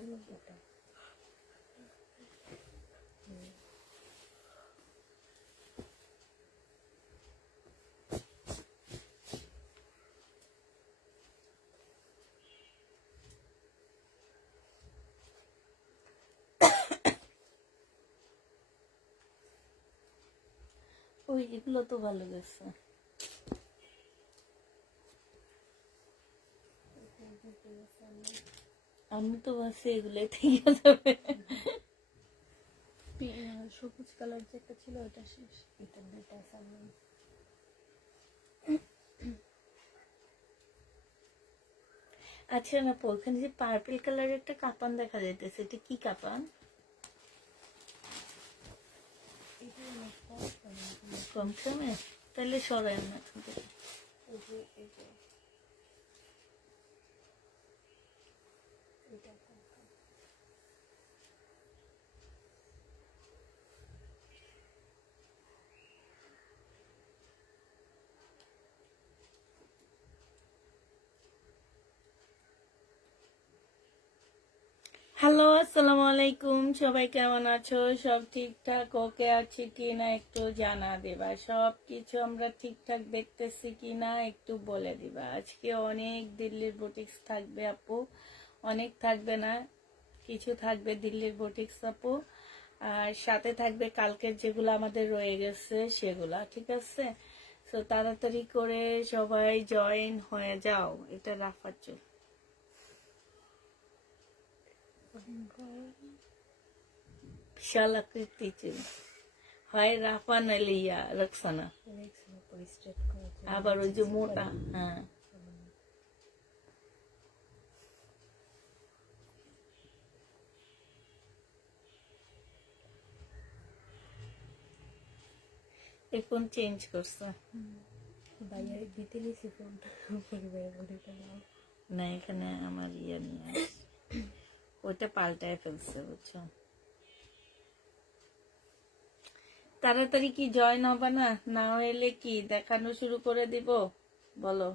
ওই এগুলো তো ভালো গেছে। আমি তো ভাবছি এগুলোই থেকে যাবে। সবুজ কালার যে একটা ছিল ওটা শেষ, এটা দুইটা সামনে। আচ্ছা না, ওখানে যে পার্পল কালারের একটা কাতান দেখা যাইতেছে, এটা কি কাতান? কম সময় তাহলে সরাই না। হ্যালো, আসসালামু আলাইকুম। সবাই কেমন আছো? সব ঠিকঠাক ওকে আছে কি না একটু জানা দেবা। সব কিছু আমরা ঠিকঠাক দেখতেছি কি না একটু বলে দিবা। আজকে অনেক দিল্লির বুটিক্স থাকবে আপু, অনেক থাকবে না, কিছু থাকবে দিল্লির বুটিক্স আপু, আর সাথে থাকবে কালকের যেগুলো আমাদের রয়ে গেছে সেগুলা, ঠিক আছে? তো তাড়াতাড়ি করে সবাই জয়েন হয়ে যাও। এটা রাফার চুল, বিশাল আকৃতি চুল, হয় রাফা নাহলে রক্সানা, আবার ওই যে মোটা। হ্যাঁ, এখন চেঞ্জ করছে। ভাইয়া দিতে নিছি ফোনটা, পরিবারের মধ্যে না, এখানে আমার নিয়ে আসে, ওইটা পাল্টায় ফেলছে, বুঝছো? তাড়াতাড়ি কি জয়েন হবে না? না হইলে কি দেখানো শুরু করে দিব, বলো?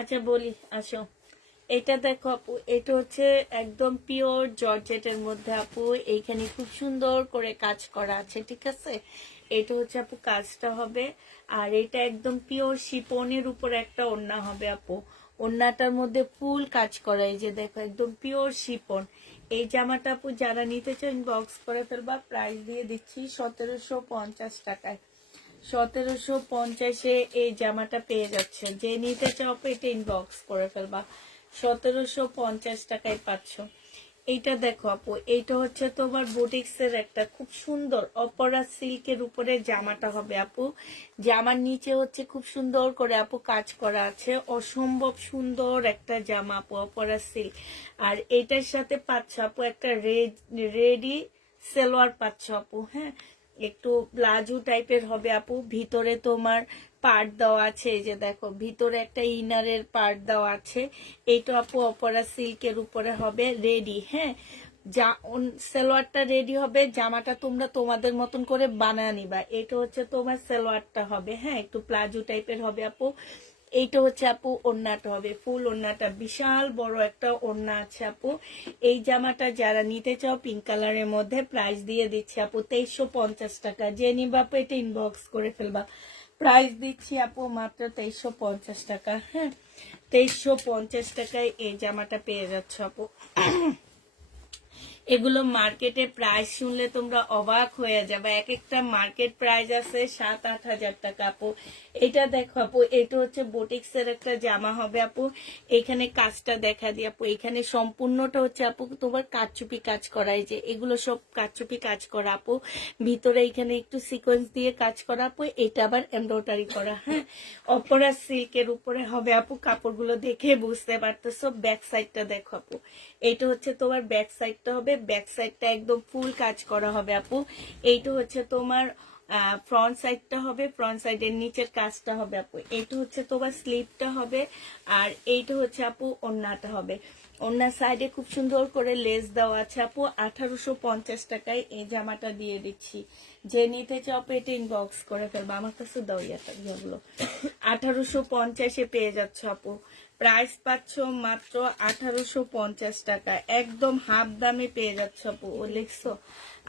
আচ্ছা বলি, আসো। এটা দেখো আপু, এটা হচ্ছে একদম পিওর জর্জেটের মধ্যে আপু, এইখানে খুব সুন্দর করে কাজ করা আছে, ঠিক আছে? এটা হচ্ছে আপু কাজটা হবে, আর এটা একদম পিওর শিপনের উপর একটা ওড়না হবে আপু। ওড়নাটার মধ্যে ফুল কাজ করা, এই যে দেখো একদম পিওর শিপন। এই জামাটা আপু যারা নিতে চান বক্স করে ফেলবা, প্রাইস দিয়ে দিচ্ছি 1750 টাকায়। 1750-এ এই জামাটা পেয়ে যাচ্ছে। যে নিতে চাও এটা ইনবক্স করে ফেলবা, 1750 টাকায় পাচ্ছ। এইটা দেখো আপু, এইটা হচ্ছে তোমার বুটিক্সের একটা খুব সুন্দর অপরা সিল্কের উপরে জামাটা হবে আপু। জামার নিচে হচ্ছে খুব সুন্দর করে আপু কাজ করা আছে, অসম্ভব সুন্দর একটা জামা আপু, অপরা সিল্ক। আর এটার সাথে পাচ্ছ আপু একটা রেডি সালোয়ার পাচ্ছ আপু। হ্যাঁ, একটু প্লাজো টাইপের হবে আপু, ভিতরে তোমার পার্ট দেওয়া আছে, এই যে দেখো ভিতরে একটা ইনারের পার্ট দেওয়া আছে। এইটা আপু অপরা সিল্কের উপরে হবে রেডি। হ্যাঁ, সালোয়ারটা রেডি হবে, জামাটা তোমরা তোমাদের মতন করে বানায় নিবা। এটা হচ্ছে তোমার সালোয়ারটা হবে, হ্যাঁ একটু প্লাজো টাইপের হবে আপু। এইটা হচ্ছে আপু ওড়নাটা হবে, ফুল ওড়নাটা, বিশাল বড় একটা ওড়না আছে আপু। এই জামাটা যারা নিতে চাও পিঙ্ক কালারের মধ্যে, প্রাইস দিয়ে দিচ্ছি আপু 2350 টাকা। যে নিবা আপু এটা ইনবক্স করে ফেলবা, প্রাইস দিচ্ছি আপু মাত্র 2350 টাকা। হ্যাঁ, 2350 টাকায় এই জামাটা পেয়ে যাচ্ছ আপু। এগুলো মার্কেটে প্রাইস শুনলে তোমরা অবাক হয়ে যাবে। এক একটা মার্কেট প্রাইস আছে 7-8 হাজার টাকা আপু। এটা দেখো আপু, এটা হচ্ছে বুটিক্স এর একটা জামা হবে আপু। এখানে কাজটা দেখা দিই আপু, এখানে সম্পূর্ণটা হচ্ছে আপু তোমার কারচুপি কাজ করা, এই যে এগুলো সব কারচুপি কাজ করা আপু। ভিতরে এখানে একটু সিকোয়েন্স দিয়ে কাজ করা আপু, এটা আবার এমব্রয়ডারি করা। হ্যাঁ, অপরা সিল্কের উপরে হবে আপু। কাপড়গুলো দেখে বুঝতে পারতেছো। ব্যাক সাইডটা দেখো আপু, এইটা হচ্ছে তোমার ব্যাক সাইডটা হবে। ব্যাক সাইডটা একদম ফুল কাজ করা হবে আপু। এইটা হচ্ছে তোমার ফ্রন্ট সাইডটা হবে, ফ্রন্ট সাইডের নিচের কাজটা হবে আপু। এইটা হচ্ছে তোমার স্লিভটা হবে, আর এইটা হচ্ছে আপু ওড়নাটা হবে। ওড়নার সাইডে খুব সুন্দর করে লেস দেওয়া আছে আপু। 1850 টাকায় এই জামাটা দিয়ে দিচ্ছি। যে নিতে চাও পেটে ইনবক্স করে ফেলবো, আমার কাছে দাও ইয়াগুলো। 1850-এ পেয়ে যাচ্ছ আপু। প্রাইস পাচ্ছ মাত্র 1850 টাকা, একদম হাফ দামে পেয়ে যাচ্ছ আপু। ও লিখছো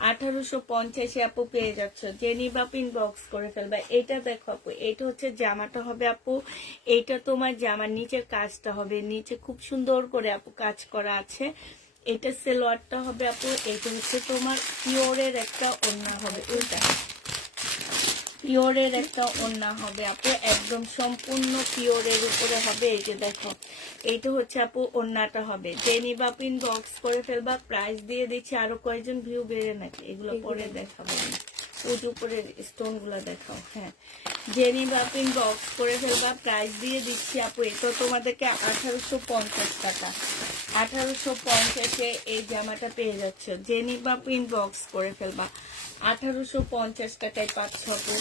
1850-এ আপু পেয়ে যাচ্ছ। যে নিবা ইনবক্স করে ফেলবা। এটা দেখো আপু, এটা হচ্ছে জামাটা হবে আপু। এইটা তোমার জামার নিচের কাজটা হবে, নিচে খুব সুন্দর করে আপু কাজ করা আছে। এটা সেলোয়ারটা হবে আপু। এটা হচ্ছে তোমার পিওরের একটা ওড়না হবে, ওইটা পিওরের একটা ওড়না হবে আপু, একদম সম্পূর্ণ পিওরের উপরে হবে। এই যে দেখো, এইটা হচ্ছে আপু ওড়নাটা হবে। যে নিবা ইনবক্স করে ফেলবা। প্রাইস দিয়ে দিচ্ছি। আরো কয়েকজন ভিউ বেড়ে নাকি, এগুলো পরে দেখাবো না। ওই যে উপরের স্টোন গুলা দেখাও। হ্যাঁ, যে নিবা ইনবক্স করে ফেলবা। প্রাইস দিয়ে দিচ্ছি আপু, এটা তোমাদেরকে 1850 টাকা। 1850-এ এই জামাটা পেয়ে যাচ্ছে। যে নিবা ইনবক্স করে ফেলবা। 1850 টাকায় পাচ্ছ আপু।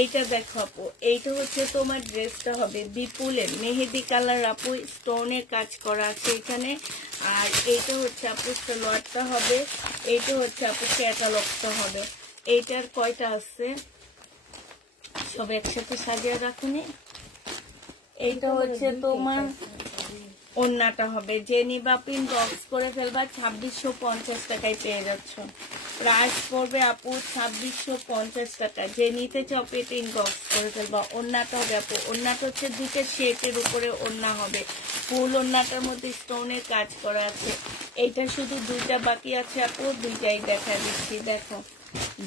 এইটা দেখো আপু, এইটা হচ্ছে তোমার ড্রেসটা হবে বিপুলের মেহেদি কালার আপু, স্টোনের কাজ করা আছে এখানে। আর এইটা হচ্ছে আপু সালোয়ারটা হবে। এইটা হচ্ছে আপু ক্যাটালগটা হবে। এইটার কয়টা আছে সব একসাথে সাজিয়ে রাখুনি। এইটা হচ্ছে তোমার ওড়নাটা হবে। যে নিবা ইনবক্স করে ফেলবা। 2650 টাকায় পেয়ে যাচ্ছ। প্রাইস পড়বে আপু 2650 টাকা। যে নিতে চাও পেটে ইনবক্স করে ফেলবা। ওড়নাটা হবে আপু, ওড়নাটা হচ্ছে দুটো শেপের উপরে ওড়না হবে। ফুল ওড়নাটার মধ্যে স্টোনের কাজ করা আছে। এইটা শুধু দুইটা বাকি আছে আপু, দুইটাই দেখা দিচ্ছি। দেখো,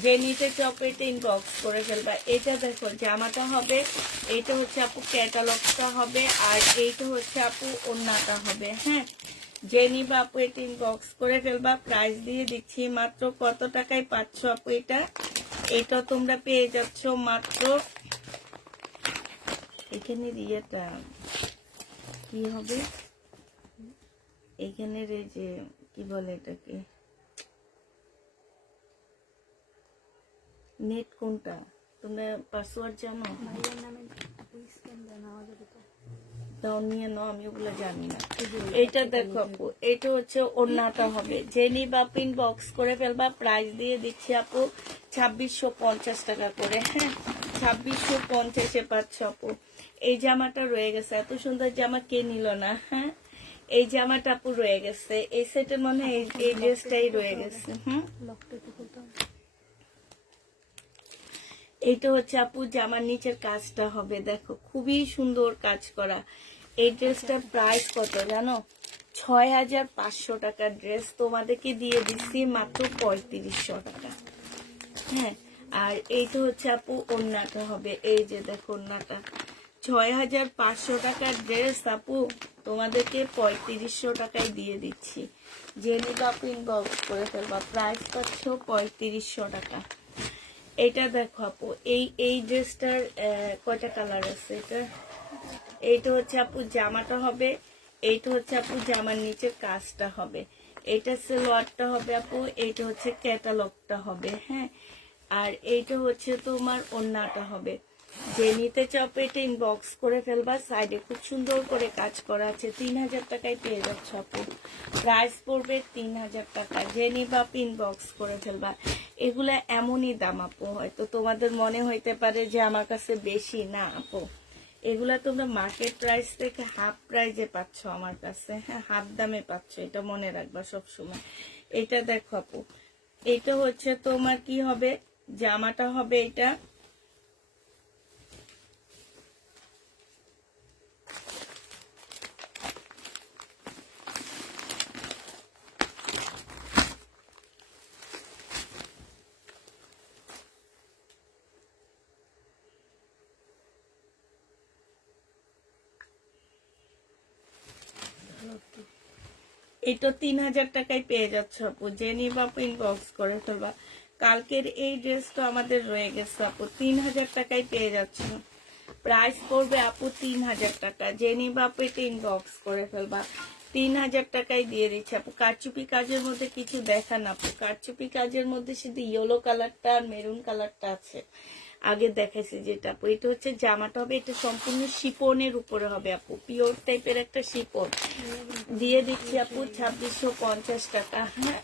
যে নিতে চাও পেটে ইনবক্স করে ফেলবা। এটা দেখো জামাটা হবে। এইটা হচ্ছে আপু ক্যাটালগটা হবে, আর এইটা হচ্ছে আপু ওড়নাটা হবে। হ্যাঁ, যে নিবা আপু এটা ইনবক্স করে ফেলবা। প্রাইস দিয়ে দিচ্ছি মাত্র কত টাকায় পাচ্ছ আপু এটা। এটা তোমরা পেয়ে যাচ্ছ মাত্র, এখানে ইয়েটা কি হবে, এখানের এই যে কি বলে এটাকে, নেট কোনটা, তোমরা পাসওয়ার্ড জানো? ভাইয়ার নামে স্ক্যান দেন আমাদের তো দাও, নিয়ে নাও, আমি ওগুলো জানি না। এটা দেখো আপু, এটা হচ্ছে ওড়নাটা হবে। যে নিবা ইনবক্স করে ফেলবা। প্রাইস দিয়ে দিচ্ছি আপু 2650 টাকা করে। হ্যাঁ, 2650-এ পাচ্ছ আপু। এই জামাটা রয়ে গেছে, এত সুন্দর জামা কে নিল না। হ্যাঁ, এই জামাটা আপু রয়ে গেছে। এই সেটের মনে হয় এই ড্রেসটাই রয়ে গেছে। লকটা একটু খুলতে হবে। এইটা হচ্ছে আপু জামার নিচের কাজটা হবে। দেখো খুবই সুন্দর কাজ করা। এই ড্রেসটার প্রাইস কত জানো? 6500 টাকার ড্রেস তোমাদেরকে দিয়ে দিচ্ছি মাত্র 3500 টাকা। হ্যাঁ, আর এইটা হচ্ছে আপু ওড়নাটা হবে। এই যে দেখো ওড়নাটা, 6500 টাকার ড্রেস আপু তোমাদেরকে 3500 টাকায় দিয়ে দিচ্ছি। যে নিবা আপু ইনবক্স করে ফেলবা। প্রাইস পাচ্ছ 3500 টাকা। এটা দেখো আপু, এই ড্রেসটার কয়টা কালার আছে এটা। এইটা হচ্ছে আপু জামাটা হবে। এইটা হচ্ছে আপু জামার নিচের কাজটা হবে। এটা সালোয়ারটা হবে আপু। এইটা হচ্ছে ক্যাটালগটা হবে। হ্যাঁ, আর এইটা হচ্ছে তোমার ওড়নাটা হবে। যে নিতে চাও পেটে ইনবক্স করে ফেলবা। সাইডে খুব সুন্দর করে কাজ করা আছে। 3000 টাকায় পেয়ে যাচ্ছ আপু। প্রাইস পড়বে 3000 টাকা। যে নিবা ইনবক্স করে ফেলবা। এগুলা এমনই দাম আপু, হয়তো তোমাদের মনে হইতে পারে যে আমার কাছে বেশি না আপু, এগুলা তোমরা মার্কেট প্রাইস থেকে হাফ প্রাইজে পাচ্ছ আমার কাছে। হ্যাঁ, হাফ দামে পাচ্ছ, এটা মনে রাখবা সব সময়। এটা দেখো আপু, এটা হচ্ছে তোমার কি হবে, জামাটা হবে এটা। এটা 3000 টাকায় পেয়ে যাচ্ছে আপু, যে নিবা আপু ইনবক্স করে ফেলবা। কালকের এই ড্রেসটা আমাদের রয়ে গেছে আপু, 3000 টাকায় পেয়ে যাচ্ছে। প্রাইস পড়বে আপু 3000 টাকা, যে নিবা আপু এটা ইনবক্স করে ফেলবা। 3000 টাকায় দিয়ে দিচ্ছে আপু। কারচুপি কাজের মধ্যে কিছু দেখান আপু, কারচুপি কাজের মধ্যে শুধু ইয়েলো কালারটা আর মেরুন কালারটা আছে, আগে দেখাইছি যেটা আপু। এটা হচ্ছে জামাটা হবে, এটা সম্পূর্ণ শিপনের উপরে হবে আপু, পিওর টাইপের একটা শিপন। দিয়ে দিচ্ছি আপু 2650 টাকা। হ্যাঁ,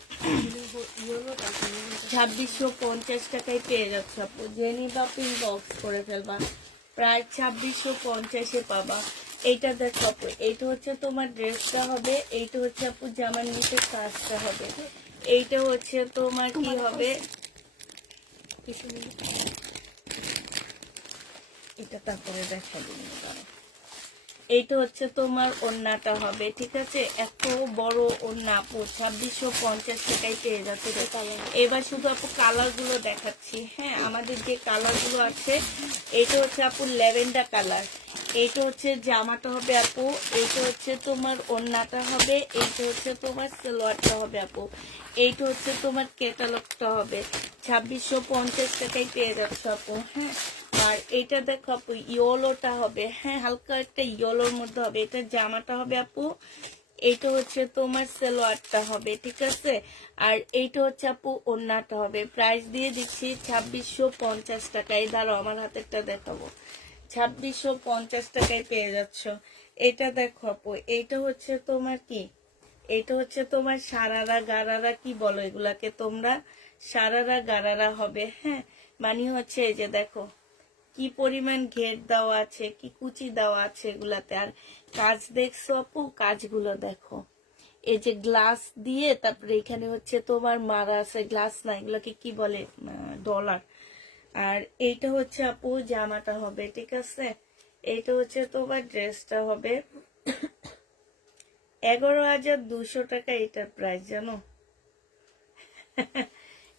2650 টাকায় পেয়ে যাচ্ছে আপু, যে নিবা আপু ইনবক্স করে ফেলবা। প্রায় 2650-এ পাবা। এইটা দেখো আপু, এইটা হচ্ছে তোমার ড্রেসটা হবে, এইটা হচ্ছে আপু জামার নিচে কাজটা হবে, এইটা হচ্ছে তোমার কি হবে, এটা তারপরে দেখা দিন। এইটা হচ্ছে তোমার ওড়নাটা হবে, ঠিক আছে। এত বড় ওড়না আপু 2650 টাকায় পেয়ে যাচ্ছে। এবার শুধু আপু কালার গুলো দেখাচ্ছি। হ্যাঁ, আমাদের যে কালার গুলো আছে, এটা হচ্ছে আপু ল্যাভেন্ডার কালার, এইটা হচ্ছে জামাটা হবে আপু, এইটা হচ্ছে তোমার ওড়নাটা হবে, এইটা হচ্ছে তোমার সালোয়ারটা হবে আপু, এইটা হচ্ছে তোমার ক্যাটালগটা হবে। 2650 টাকায় পেয়ে যাচ্ছে আপু। হ্যাঁ, আর এটা দেখো আপু ইয়েলোটা হবে, হ্যাঁ হালকা একটা ইয়েলোর মধ্যে হবে, এটা জামাটা হবে আপু, এইটা হচ্ছে তোমার সালোয়ারটা হবে, ঠিক আছে। আর এইটা হচ্ছে আপু ওড়নাটা হবে। প্রাইস দিয়ে দিচ্ছি 2650 টাকায়। দাঁড়াও আমার হাতেরটা দেখাবো। 2650 টাকায় পেয়ে যাচ্ছ। এটা দেখো আপু, এইটা হচ্ছে তোমার কি, এটা হচ্ছে তোমার সারারা গারারা কি বলো এগুলাকে তোমরা, সারারা গারারা হবে। হ্যাঁ, মানে হচ্ছে এই যে দেখো কি পরিমাণ ঘের দেওয়া আছে, কি কুচি দেওয়া আছে এগুলাতে। আর কাজ দেখছো আপু, কাজগুলো দেখো, এই যে গ্লাস দিয়ে, তারপরে এখানে হচ্ছে তোমার মারা আছে, গ্লাস না এগুলোকে কি বলে, ডলার। আর এইটা হচ্ছে আপু জামাটা হবে, ঠিক আছে। এইটা হচ্ছে তোমার ড্রেসটা হবে। 11,200 টাকা এটার প্রাইস, জানো।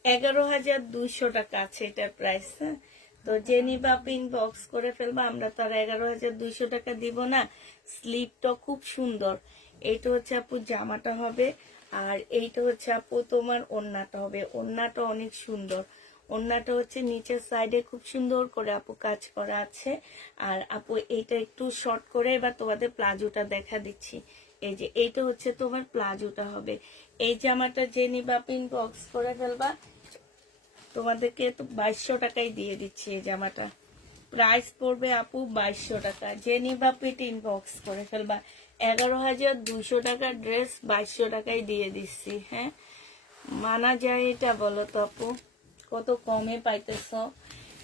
11,200 টাকা আছে এটার প্রাইস। হ্যাঁ, তো যে নিবা ইনবক্স করে ফেলবা, আমরা তো আর 11,200 টাকা দিব না। স্লিপটা খুব সুন্দর। এইটা হচ্ছে আপু জামাটা হবে, আর এইটা হচ্ছে আপু তোমার ওড়নাটা হবে। ওড়নাটা অনেক সুন্দর, ওড়নাটা হচ্ছে নিচের সাইডে খুব সুন্দর করে আপু কাজ করা আছে। আর আপু এইটা একটু শর্ট করে এবার তোমাদের প্লাজোটা দেখা দিচ্ছি। এই যে এইটা হচ্ছে তোমার প্লাজোটা হবে। এই জামাটা যে নিবা ইনবক্স করে ফেলবা, তোমাদেরকে তো 2200 টাকায় দিয়ে দিচ্ছি এই জামাটা। প্রাইস পড়বে আপু 2200 টাকা, যে নিবা পেট ইনবক্স করে ফেলবা। 11,200 টাকার ড্রেস 2200 টাকায় দিয়ে দিচ্ছি। হ্যাঁ, মানা যায় এটা, বলো তো আপু, কত কমে পাইতেছ।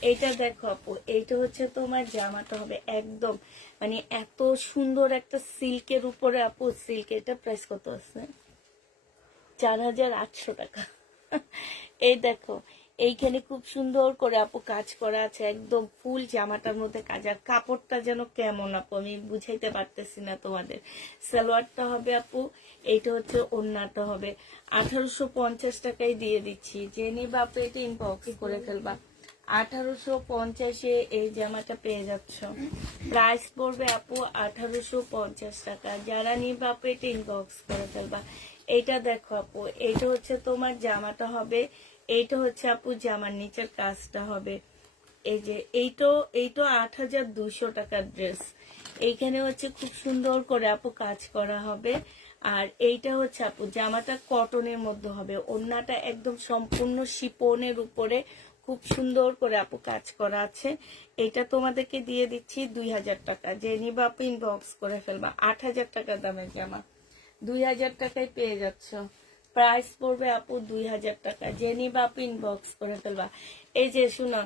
এইটা দেখো আপু, এইটা হচ্ছে তোমার জামাটা হবে একদম, মানে এত সুন্দর একটা সিল্কের উপরে আপু, সিল্ক। এটা প্রাইস কত আছে, 4,800 টাকা। এই দেখো, এইখানে খুব সুন্দর করে আপু কাজ করা আছে, একদম ফুল জামাটার মধ্যে কাজ। আর কাপড়টা যেন কেমন আপু, আমি বুঝাইতে পারতেছি না তোমাদের। সালোয়ারটা হবে আপু, এইটা হচ্ছে ওড়নাটা হবে। 1850 টাকায় দিয়ে দিচ্ছি, যে নিবা আপু এটা ইনবক্স করে ফেলবা। 1850-এ এই জামাটা পেয়ে যাচ্ছ। প্রাইস পড়বে আপু 1850 টাকা, যারা নিবা আপু এটা ইনবক্স করে ফেলবা। এইটা দেখো আপু, এইটা হচ্ছে তোমার জামাটা হবে, এইটা হচ্ছে আপু জামার নিচের কাজটা হবে। এই যে এইটো 8,200 টাকার ড্রেস। এইখানে হচ্ছে খুব সুন্দর করে আপু কাজ করা হবে। আর এইটা হচ্ছে আপু জামাটা কটনের মধ্যে হবে, ওড়নাটা একদম সম্পূর্ণ শিপনের উপরে খুব সুন্দর করে আপু কাজ করা আছে। এটা তোমাদেরকে দিয়ে দিচ্ছি 2,000 টাকা, যে নিবা আপু ইনবক্স করে ফেলবা। 8,000 টাকা দামের জামা 2,000 টাকায় পেয়ে যাচ্ছ। প্রাইস পড়বে আপু 2,000 টাকা, যে নিবা আপু ইনবক্স করে ফেলবা। এই যে শুনো,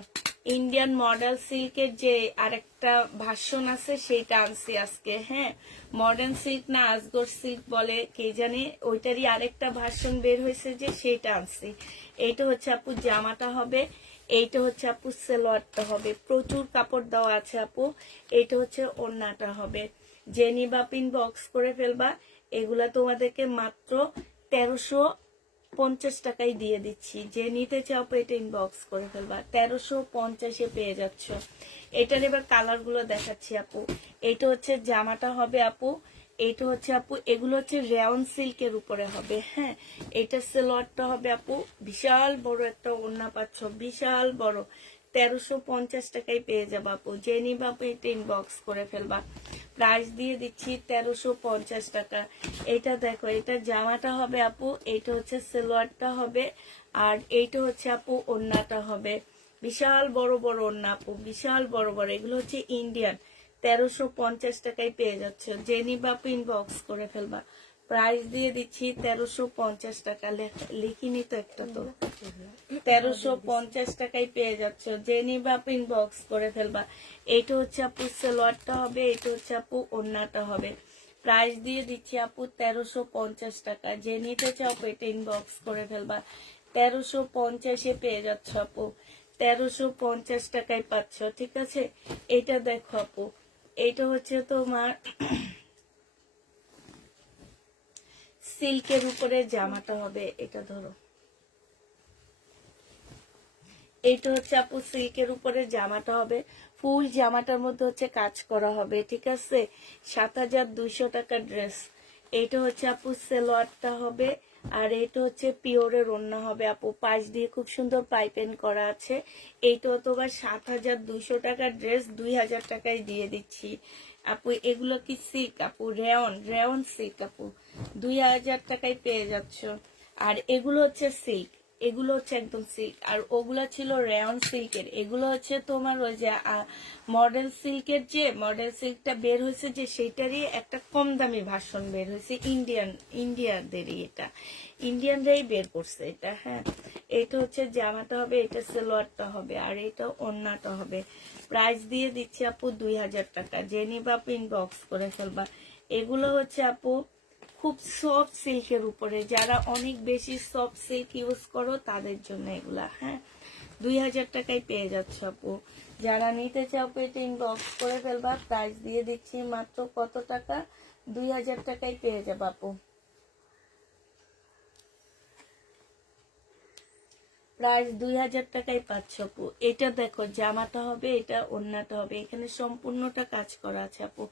ইন্ডিয়ান মডেল সিল্কের যে আরেকটা ভার্সন আছে সেইটা আনছি আজকে। হ্যাঁ, মডার্ন সিল্ক না আজগর সিল্ক বলে কে জানে, ওইটারই আরেকটা ভার্সন বের হয়েছে যে, সেইটা আনছি। এইটা হচ্ছে আপু জামাটা হবে, এইটা হচ্ছে আপু সালোয়ারটা হবে, প্রচুর কাপড় দেওয়া আছে আপু। এইটা হচ্ছে ওড়নাটা হবে, যে নিবা ইনবক্স করে ফেলবা। এগুলা তোমাদেরকে মাত্র 1350 টাকায় দিয়ে দিচ্ছি, যে নিতে চাও এটা ইনবক্স করে ফেলবা। 1350-এ পেয়ে যাচ্ছ। এটার এবার কালার গুলো দেখাচ্ছি আপু। এটা হচ্ছে জামাটা হবে আপু, এইটা হচ্ছে আপু, এগুলো হচ্ছে রেয়ন সিল্কের উপরে হবে। হ্যাঁ, এটা সালোয়ারটা হবে আপু, বিশাল বড় একটা ওড়না পাচ্ছ, বিশাল বড়। 1350 টাকায় পেয়ে যাবো আপু, যে নিবা আপু এটা ইনবক্স করে ফেলবা। প্রাইস দিয়ে দিচ্ছি 1350 টাকা। এটা দেখো, এটা জামাটা হবে আপু, এইটা হচ্ছে সালোয়ারটা হবে, আর এইটা হচ্ছে আপু ওড়নাটা হবে। বিশাল বড় বড় ওড়না আপু, বিশাল বড় বড়। এগুলো হচ্ছে ইন্ডিয়ান। 1350 টাকায় পেয়ে যাচ্ছ, যে নিবা আপু ইনবক্স করে ফেলবা। প্রাইস দিয়ে দিচ্ছি 1350 টাকা। লিখিনি তো একটা তো, 1350 টাকায় পেয়ে যাচ্ছ, যে নিবা আপু ইনবক্স করে ফেলবা। এইটা হচ্ছে আপু সালোয়ারটা হবে, এইটা হচ্ছে আপু ওড়নাটা হবে। প্রাইস দিয়ে দিচ্ছি আপু 1350 টাকা, যে নিতে চাও আপু এটা ইনবক্স করে ফেলবা। 1350-এ পেয়ে যাচ্ছ আপু, 1350 টাকায় পাচ্ছ, ঠিক আছে। এটা দেখো আপু, এইটা হচ্ছে তোমার সিল্কের উপরে জামাটা হবে। এটা ধরো, এইটা হচ্ছে আপু সিল্কের উপরে জামাটা হবে। ফুল জামাটার মধ্যে হচ্ছে কাজ করা হবে, ঠিক আছে। 7200 টাকা ড্রেস। এইটা হচ্ছে আপু সালোয়ারটা হবে, আর এইটা হচ্ছে পিওরের ওড়না হবে আপু, পাশ দিয়ে খুব সুন্দর পাইপেন করা আছে। এইটা তোমার 7200 টাকার ড্রেস 2000 টাকায় দিয়ে দিচ্ছি আপু। এগুলো কি সিল্ক আপু, রেয়ন, রেয়ন সিল্ক আপু, 2000 টাকায় পেয়ে যাচ্ছ। আর এগুলো হচ্ছে সিল্ক, এগুলো হচ্ছে একদম সিল্ক, আর ওগুলো ছিল রেয়ন সিল্কের। এগুলো হচ্ছে তোমার ওই যে মডেল সিল্কের, যে মডেল সিল্কটা বের হয়েছে যে সেইটারই একটা কম দামি ভার্সন বের হয়েছে, ইন্ডিয়ানদেরই, এটা ইন্ডিয়ানরাই বের করছে এটা। হ্যাঁ, এটা হচ্ছে জামাটা হবে, এটা সালোয়ারটা হবে, আর এটা ওড়নাটা হবে। প্রাইস দিয়ে দিচ্ছি আপু 2000 টাকা, যে নিবা আপু ইনবক্স করে ফেলবা। এগুলো হচ্ছে আপু খুব সফট সিল্কের উপরে, যারা অনেক বেশি সফট সিল্ক ইউজ করো তাদের জন্য এগুলা। হ্যাঁ, 2000 টাকায় পেয়ে যাচ্ছ আপু, যারা নিতে চাও এটা ইনবক্স করে ফেলবা। প্রাইস দিয়ে দিচ্ছি মাত্র কত টাকা, 2000 টাকায় পেয়ে যাবে আপু। প্রাইস 2000 টাকায় পাচ্ছ আপু। এটা দেখো, জামাটা হবে, এটা ওড়নাটা হবে, এখানে সম্পূর্ণটা কাজ করা আছে আপু।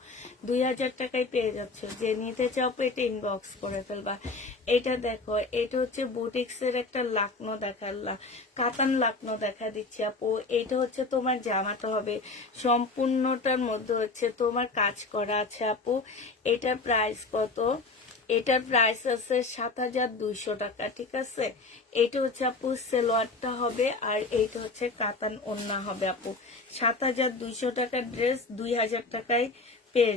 2000 টাকায় পেয়ে যাচ্ছ, যে নিতে চাও আপু এটা ইনবক্স করে ফেলবা। এটা দেখো, এটা হচ্ছে বুটিক্স এর একটা লাকনো দেখালাম, কাতান লাকনো দেখা দিচ্ছি আপু। এটা হচ্ছে তোমার জামাটা হবে, সম্পূর্ণটার মধ্যে হচ্ছে তোমার কাজ করা আছে আপু। এটার প্রাইস কত, এটার প্রাইস আছে 7200 টাকা, ঠিক আছে। এইটা হচ্ছে আপু সালোয়ারটা হবে, আর এইটা হচ্ছে কাতান ওড়না হবে আপু। 7200 টাকার ড্রেস 2000 টাকায় পেয়ে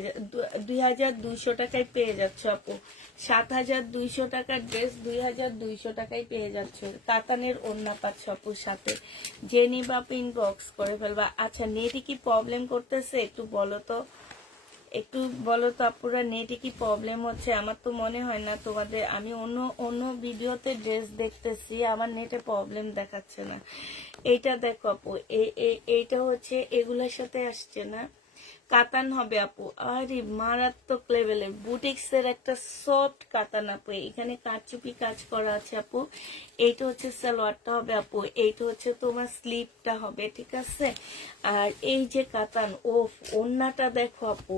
2200 টাকায় পেয়ে যাচ্ছে আপু। 7200 টাকার ড্রেস 2200 টাকায় পেয়ে যাচ্ছে, কাতানের ওড়না পাচ্ছ আপুর সাথে। যে নিবা আপু ইনবক্স করে ফেলবা। আচ্ছা, নেটে কি প্রবলেম করতেছে একটু বলো তো, একটু বলো তো আপুরা, নেটে কি প্রবলেম হচ্ছে? আমার তো মনে হয় না তোমাদের, আমি অন্য অন্য ভিডিওতে ড্রেস দেখতেছি, আমার নেটে প্রবলেম দেখাচ্ছে না। এইটা দেখো আপু, এইটা হচ্ছে এগুলোর সাথে আসছে না, কাতান হবে আপু। আরে মারাত্মক লেভেলের বুটিক্স এর একটা সফট কাতান আপু, এখানে কারচুপি কাজ করা আছে আপু। এইটা হচ্ছে সালোয়ারটা হবে আপু, এইটা হচ্ছে তোমার স্লিপটা হবে, ঠিক আছে। আর এই যে কাতান, ও ওড়নাটা দেখো আপু,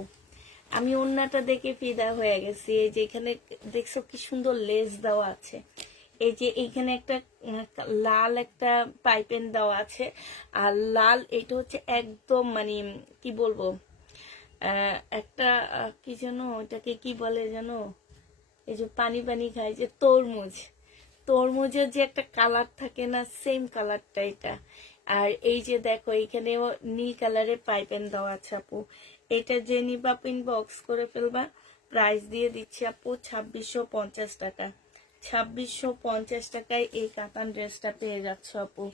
আমি ওড়নাটা দেখে ফিদা হয়ে গেছি। এই যে এখানে দেখছো কি সুন্দর লেস দেওয়া আছে, এই যে এইখানে একটা লাল একটা পাইপেন দেওয়া আছে, আর লাল এটা হচ্ছে একদম মানে কি বলবো, একটা কি যেন ওটাকে কি বলে জানো, এই যে পানি পানি খায় যে তরমুজ, তরমুজের যে একটা কালার থাকে না, সেম কালারটা এটা। আর এই যে দেখো এইখানেও নীল কালারের পাইপেন দেওয়া আছে আপু। এটা যে নিবা আপু ইনবক্স করে ফেলবা। প্রাইস দিয়ে দিচ্ছি আপু 2650 টাকা। 2650 টাকায় এই কাতান ড্রেসটা পেয়ে যাচ্ছ আপু।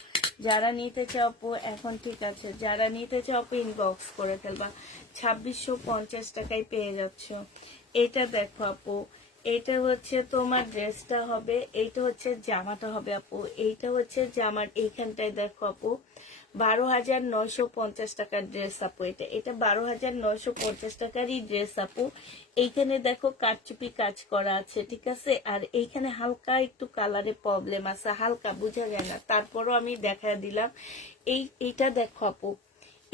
যারা নিতে চাও আপু এখন ঠিক আছে, যারা নিতে চাও আপু ইনবক্স করে ফেলবা। 2650 টাকায় পেয়ে যাচ্ছ। এটা দেখো আপু, এইটা হচ্ছে তোমার ড্রেসটা হবে, এইটা হচ্ছে জামাটা হবে আপু। এইটা হচ্ছে জামার এইখানটায় দেখো আপু, 12,950 টাকার ড্রেস আপু। এটা এটা 12,950 টাকারই ড্রেস আপু। এইখানে দেখো কারচুপি কাজ করা আছে, ঠিক আছে। আর এইখানে হালকা একটু কালারে প্রবলেম আছে, হালকা বোঝা যায় না, তারপরও আমি দেখা দিলাম। এইটা দেখো আপু,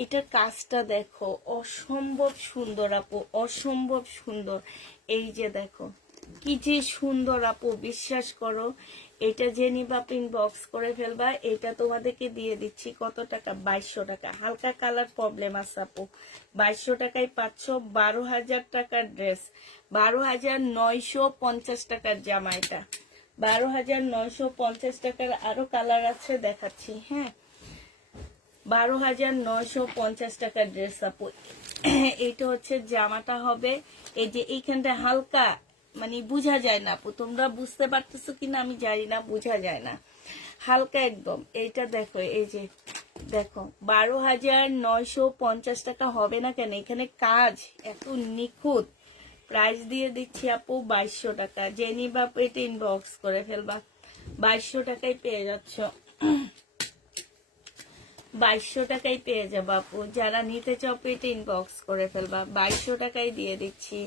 এটার কাজটা দেখো, অসম্ভব সুন্দর আপু, অসম্ভব সুন্দর। এই যে দেখো কি যে সুন্দর আপু, বিশ্বাস করো। এটা যে নিবা বক্স করে ফেলবা। এটা তোমাদেরকে দিয়ে দিচ্ছি কত টাকা? 2200 টাকা। হালকা কালার প্রবলেম আছে আপু, 2200 টাকায় পাচ্ছ 12,000 টাকার ড্রেস। 12,950 টাকার জামা এটা, 12,950 টাকার। আরো কালার আছে, দেখাচ্ছি। হ্যাঁ, 12,950 টাকার ড্রেস আপু। এইটা হচ্ছে জামাটা হবে। এই যে এইখানটা হালকা মানে বোঝা যায় না আপু, তোমরা বুঝতে পারতেছো কিনা আমি জানি না, বোঝা যায় না, হালকা একদম। এইটা দেখো, এই যে দেখো 12,950 টাকা হবে না কেন? এখানে কাজ এত নিখুঁত। প্রাইস দিয়ে দিচ্ছি আপু 2200 টাকা। যে নিবা এটা ইনবক্স করে ফেলবা, 2200 টাকায় পেয়ে যাচ্ছ। 2200 টাকায় পেয়ে যাবো আপু। যারা নিতে চাও পেটে ইনবক্স করে ফেলবা, 2200 টাকায় দিয়ে দিচ্ছি।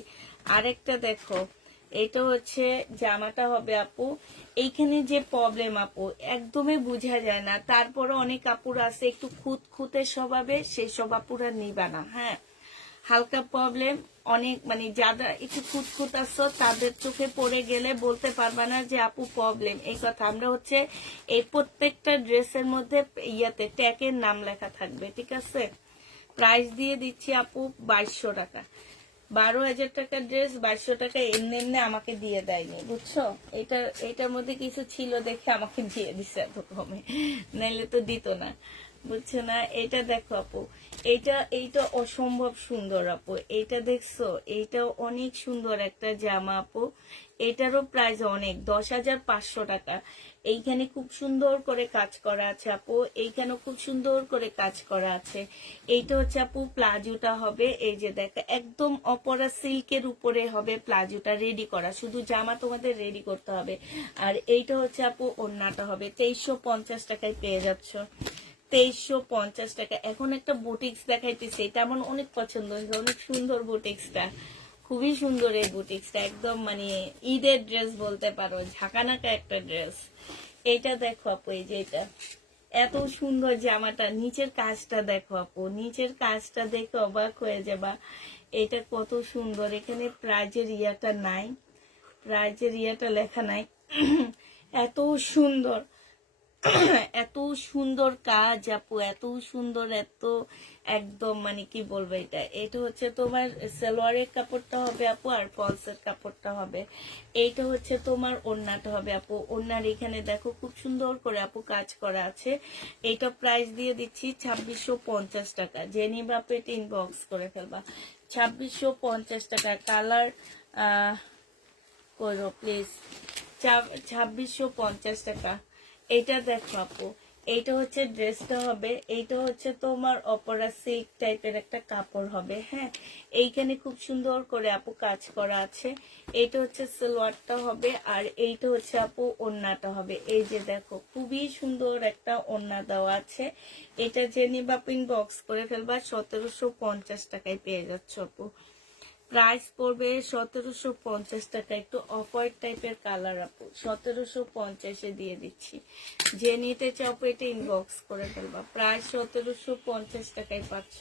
আরেকটা দেখো, এটা হচ্ছে জামাটা হবে আপু। এইখানে যে প্রবলেম আপু, একদমই বোঝা যায় না। তারপরে অনেক আপুরা আছে একটু খুঁতখুঁতে স্বভাবে, সেই সব আপুরা নিবা না। হ্যাঁ, হালকা প্রবলেম অনেক, মানে যারা একটু খুঁতখুত আসছো তাদের চোখে পড়ে গেলে বলতে পারবা না যে আপু প্রবলেম, এই কথা। আমরা হচ্ছে এই প্রত্যেকটা ড্রেসের মধ্যে ইয়াতে ট্যাগের নাম লেখা থাকবে, ঠিক আছে? প্রাইস দিয়ে দিচ্ছি আপু 2200 টাকা। 12,000 টাকার ড্রেস 2200 টাকা এমনি এমনি আমাকে দিয়ে দেয়নি, বুঝছো? এটার মধ্যে কিছু ছিল দেখে আমাকে দিয়ে দিচ্ছে এত কমে, নাইলে তো দিত না, বুঝছো না? এটা দেখো আপু, এইটা অসম্ভব সুন্দর আপু। এইটা দেখছো, এইটা অনেক সুন্দর একটা জামা আপু। এটারও প্রাইস অনেক, 10,500 টাকা। এইখানে খুব সুন্দর করে কাজ করা আছে আপু, এইখানেও খুব সুন্দর করে কাজ করা আছে। এইটা হচ্ছে আপু প্লাজোটা হবে। এই যে দেখো, একদম অপরা সিল্কের উপরে হবে প্লাজোটা রেডি করা, শুধু জামা তোমাদের রেডি করতে হবে। আর এইটা হচ্ছে আপু ওড়নাটা হবে। 2350 টাকায় পেয়ে যাচ্ছ, 2350 টাকা। এখন একটা বুটিক্স দেখাইতেছি, এটা আমার অনেক পছন্দ হয়েছে, অনেক সুন্দর বুটিক্সটা, খুবই সুন্দর এই বুটিক্সটা। একদম মানে ঈদের ড্রেস বলতে পারো, ঝাঁকানাকা একটা ড্রেস। এইটা দেখো আপু, এই যে এটা এত সুন্দর জামাটা, নিচের কাজটা দেখো আপু, নিচের কাজটা দেখে অবাক হয়ে যাবা। এটা কত সুন্দর। এখানে প্রাইজের ইয়াটা নাই, প্রাইজের ইয়াটা লেখা নাই। এত সুন্দর, এত সুন্দর কাজ আপু, এত সুন্দর, এত একদম মানে কি বলবো। এটা হচ্ছে তোমার সালোয়ারের কাপড়টা হবে আপু, আর ফলসের কাপড়টা হবে। এইটা হচ্ছে তোমার ওড়নাটা হবে আপু। ওড়নার এখানে দেখো খুব সুন্দর করে আপু কাজ করা আছে। এইটা প্রাইস দিয়ে দিচ্ছি 2650 টাকা। যে নিবা পেট ইনবক্স করে ফেলবা, 2650 টাকা। কালার করো প্লিজ, 2650 টাকা। এটা দেখো আপু, এইটা হচ্ছে ড্রেসটা হবে। এইটা হচ্ছে তোমার অপরা সিল্ক টাইপের একটা কাপড় হবে। হ্যাঁ, এইখানে খুব সুন্দর করে আপু কাজ করা আছে। এইটা হচ্ছে সালোয়ারটা হবে, আর এইটা হচ্ছে আপু ওড়নাটা হবে। এই যে দেখো, খুবই সুন্দর একটা ওড়না দেওয়া আছে। এটা যে নিবা বক্স করে ফেলবা, 1750 টাকায় পেয়ে যাচ্ছ আপু। প্রাইস পড়বে 1750 টাকা। একটু অফ হোয়াইট টাইপের কালার আপু, 1750-এ দিয়ে দিচ্ছি। যে নিতে চাও এটা ইনবক্স করে ফেলবা, প্রাইস 1750 টাকায় পাচ্ছ।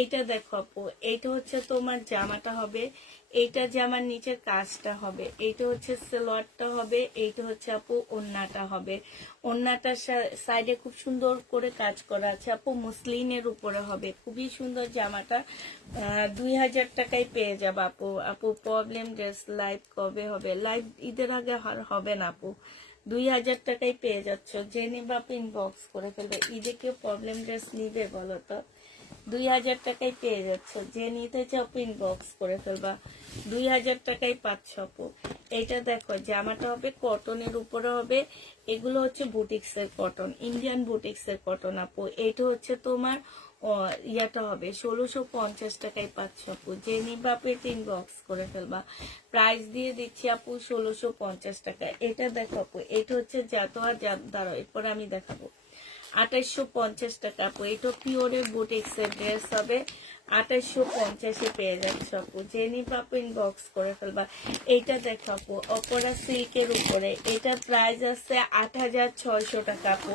এইটা দেখো আপু, এইটা হচ্ছে তোমার জামাটা হবে। এইটা জামার নিচের কাজটা হবে। এইটা হচ্ছে সালোয়ারটা হবে। এইটা হচ্ছে আপু ওড়নাটা হবে। ওড়নাটার সাইডে খুব সুন্দর করে কাজ করা আছে আপু, মুসলিনের উপরে হবে। খুবই সুন্দর জামাটা। 2000 টাকায় পেয়ে যাবো আপু। আপু প্রবলেম ড্রেস লাইভ কবে হবে? লাইভ ঈদের আগে হবে না আপু। 2000 টাকায় পেয়ে যাচ্ছ। যে নিবা আপু ইনবক্স করে ফেলবে। ঈদে কেউ প্রবলেম ড্রেস নিবে বলো তো? 2000 টাকায় পেয়ে যাচ্ছ। যে নিতে চাও ইনবক্স করে ফেলবা, 2000 টাকায় পাচ্ছ আপু। এইটা দেখো, জামাটা হবে কটনের উপরে হবে। এগুলো হচ্ছে বুটিক্স এর কটন, ইন্ডিয়ান বুটিক্স এর কটন আপু। এইটা হচ্ছে তোমার ইয়াটা হবে 1650 টাকায় পাচ্ছ আপু। যে নিবা আপু ইনবক্স করে ফেলবা, প্রাইস দিয়ে দিচ্ছি আপু 1650 টাকা। এটা দেখো আপু, এটা হচ্ছে জাতোয়া জাতদার, এরপর আমি দেখাবো। 2850 টাকা আপু। এটা পিওরের বুটিক্সের ড্রেস হবে, 2850 পেয়ে যাচ্ছে আপু। যে নিবে আপু ইনবক্স করে ফেলবা। এইটা দেখো আপু, অপরা সিল্কের উপরে, এটার প্রাইস আছে 8600 টাকা আপু।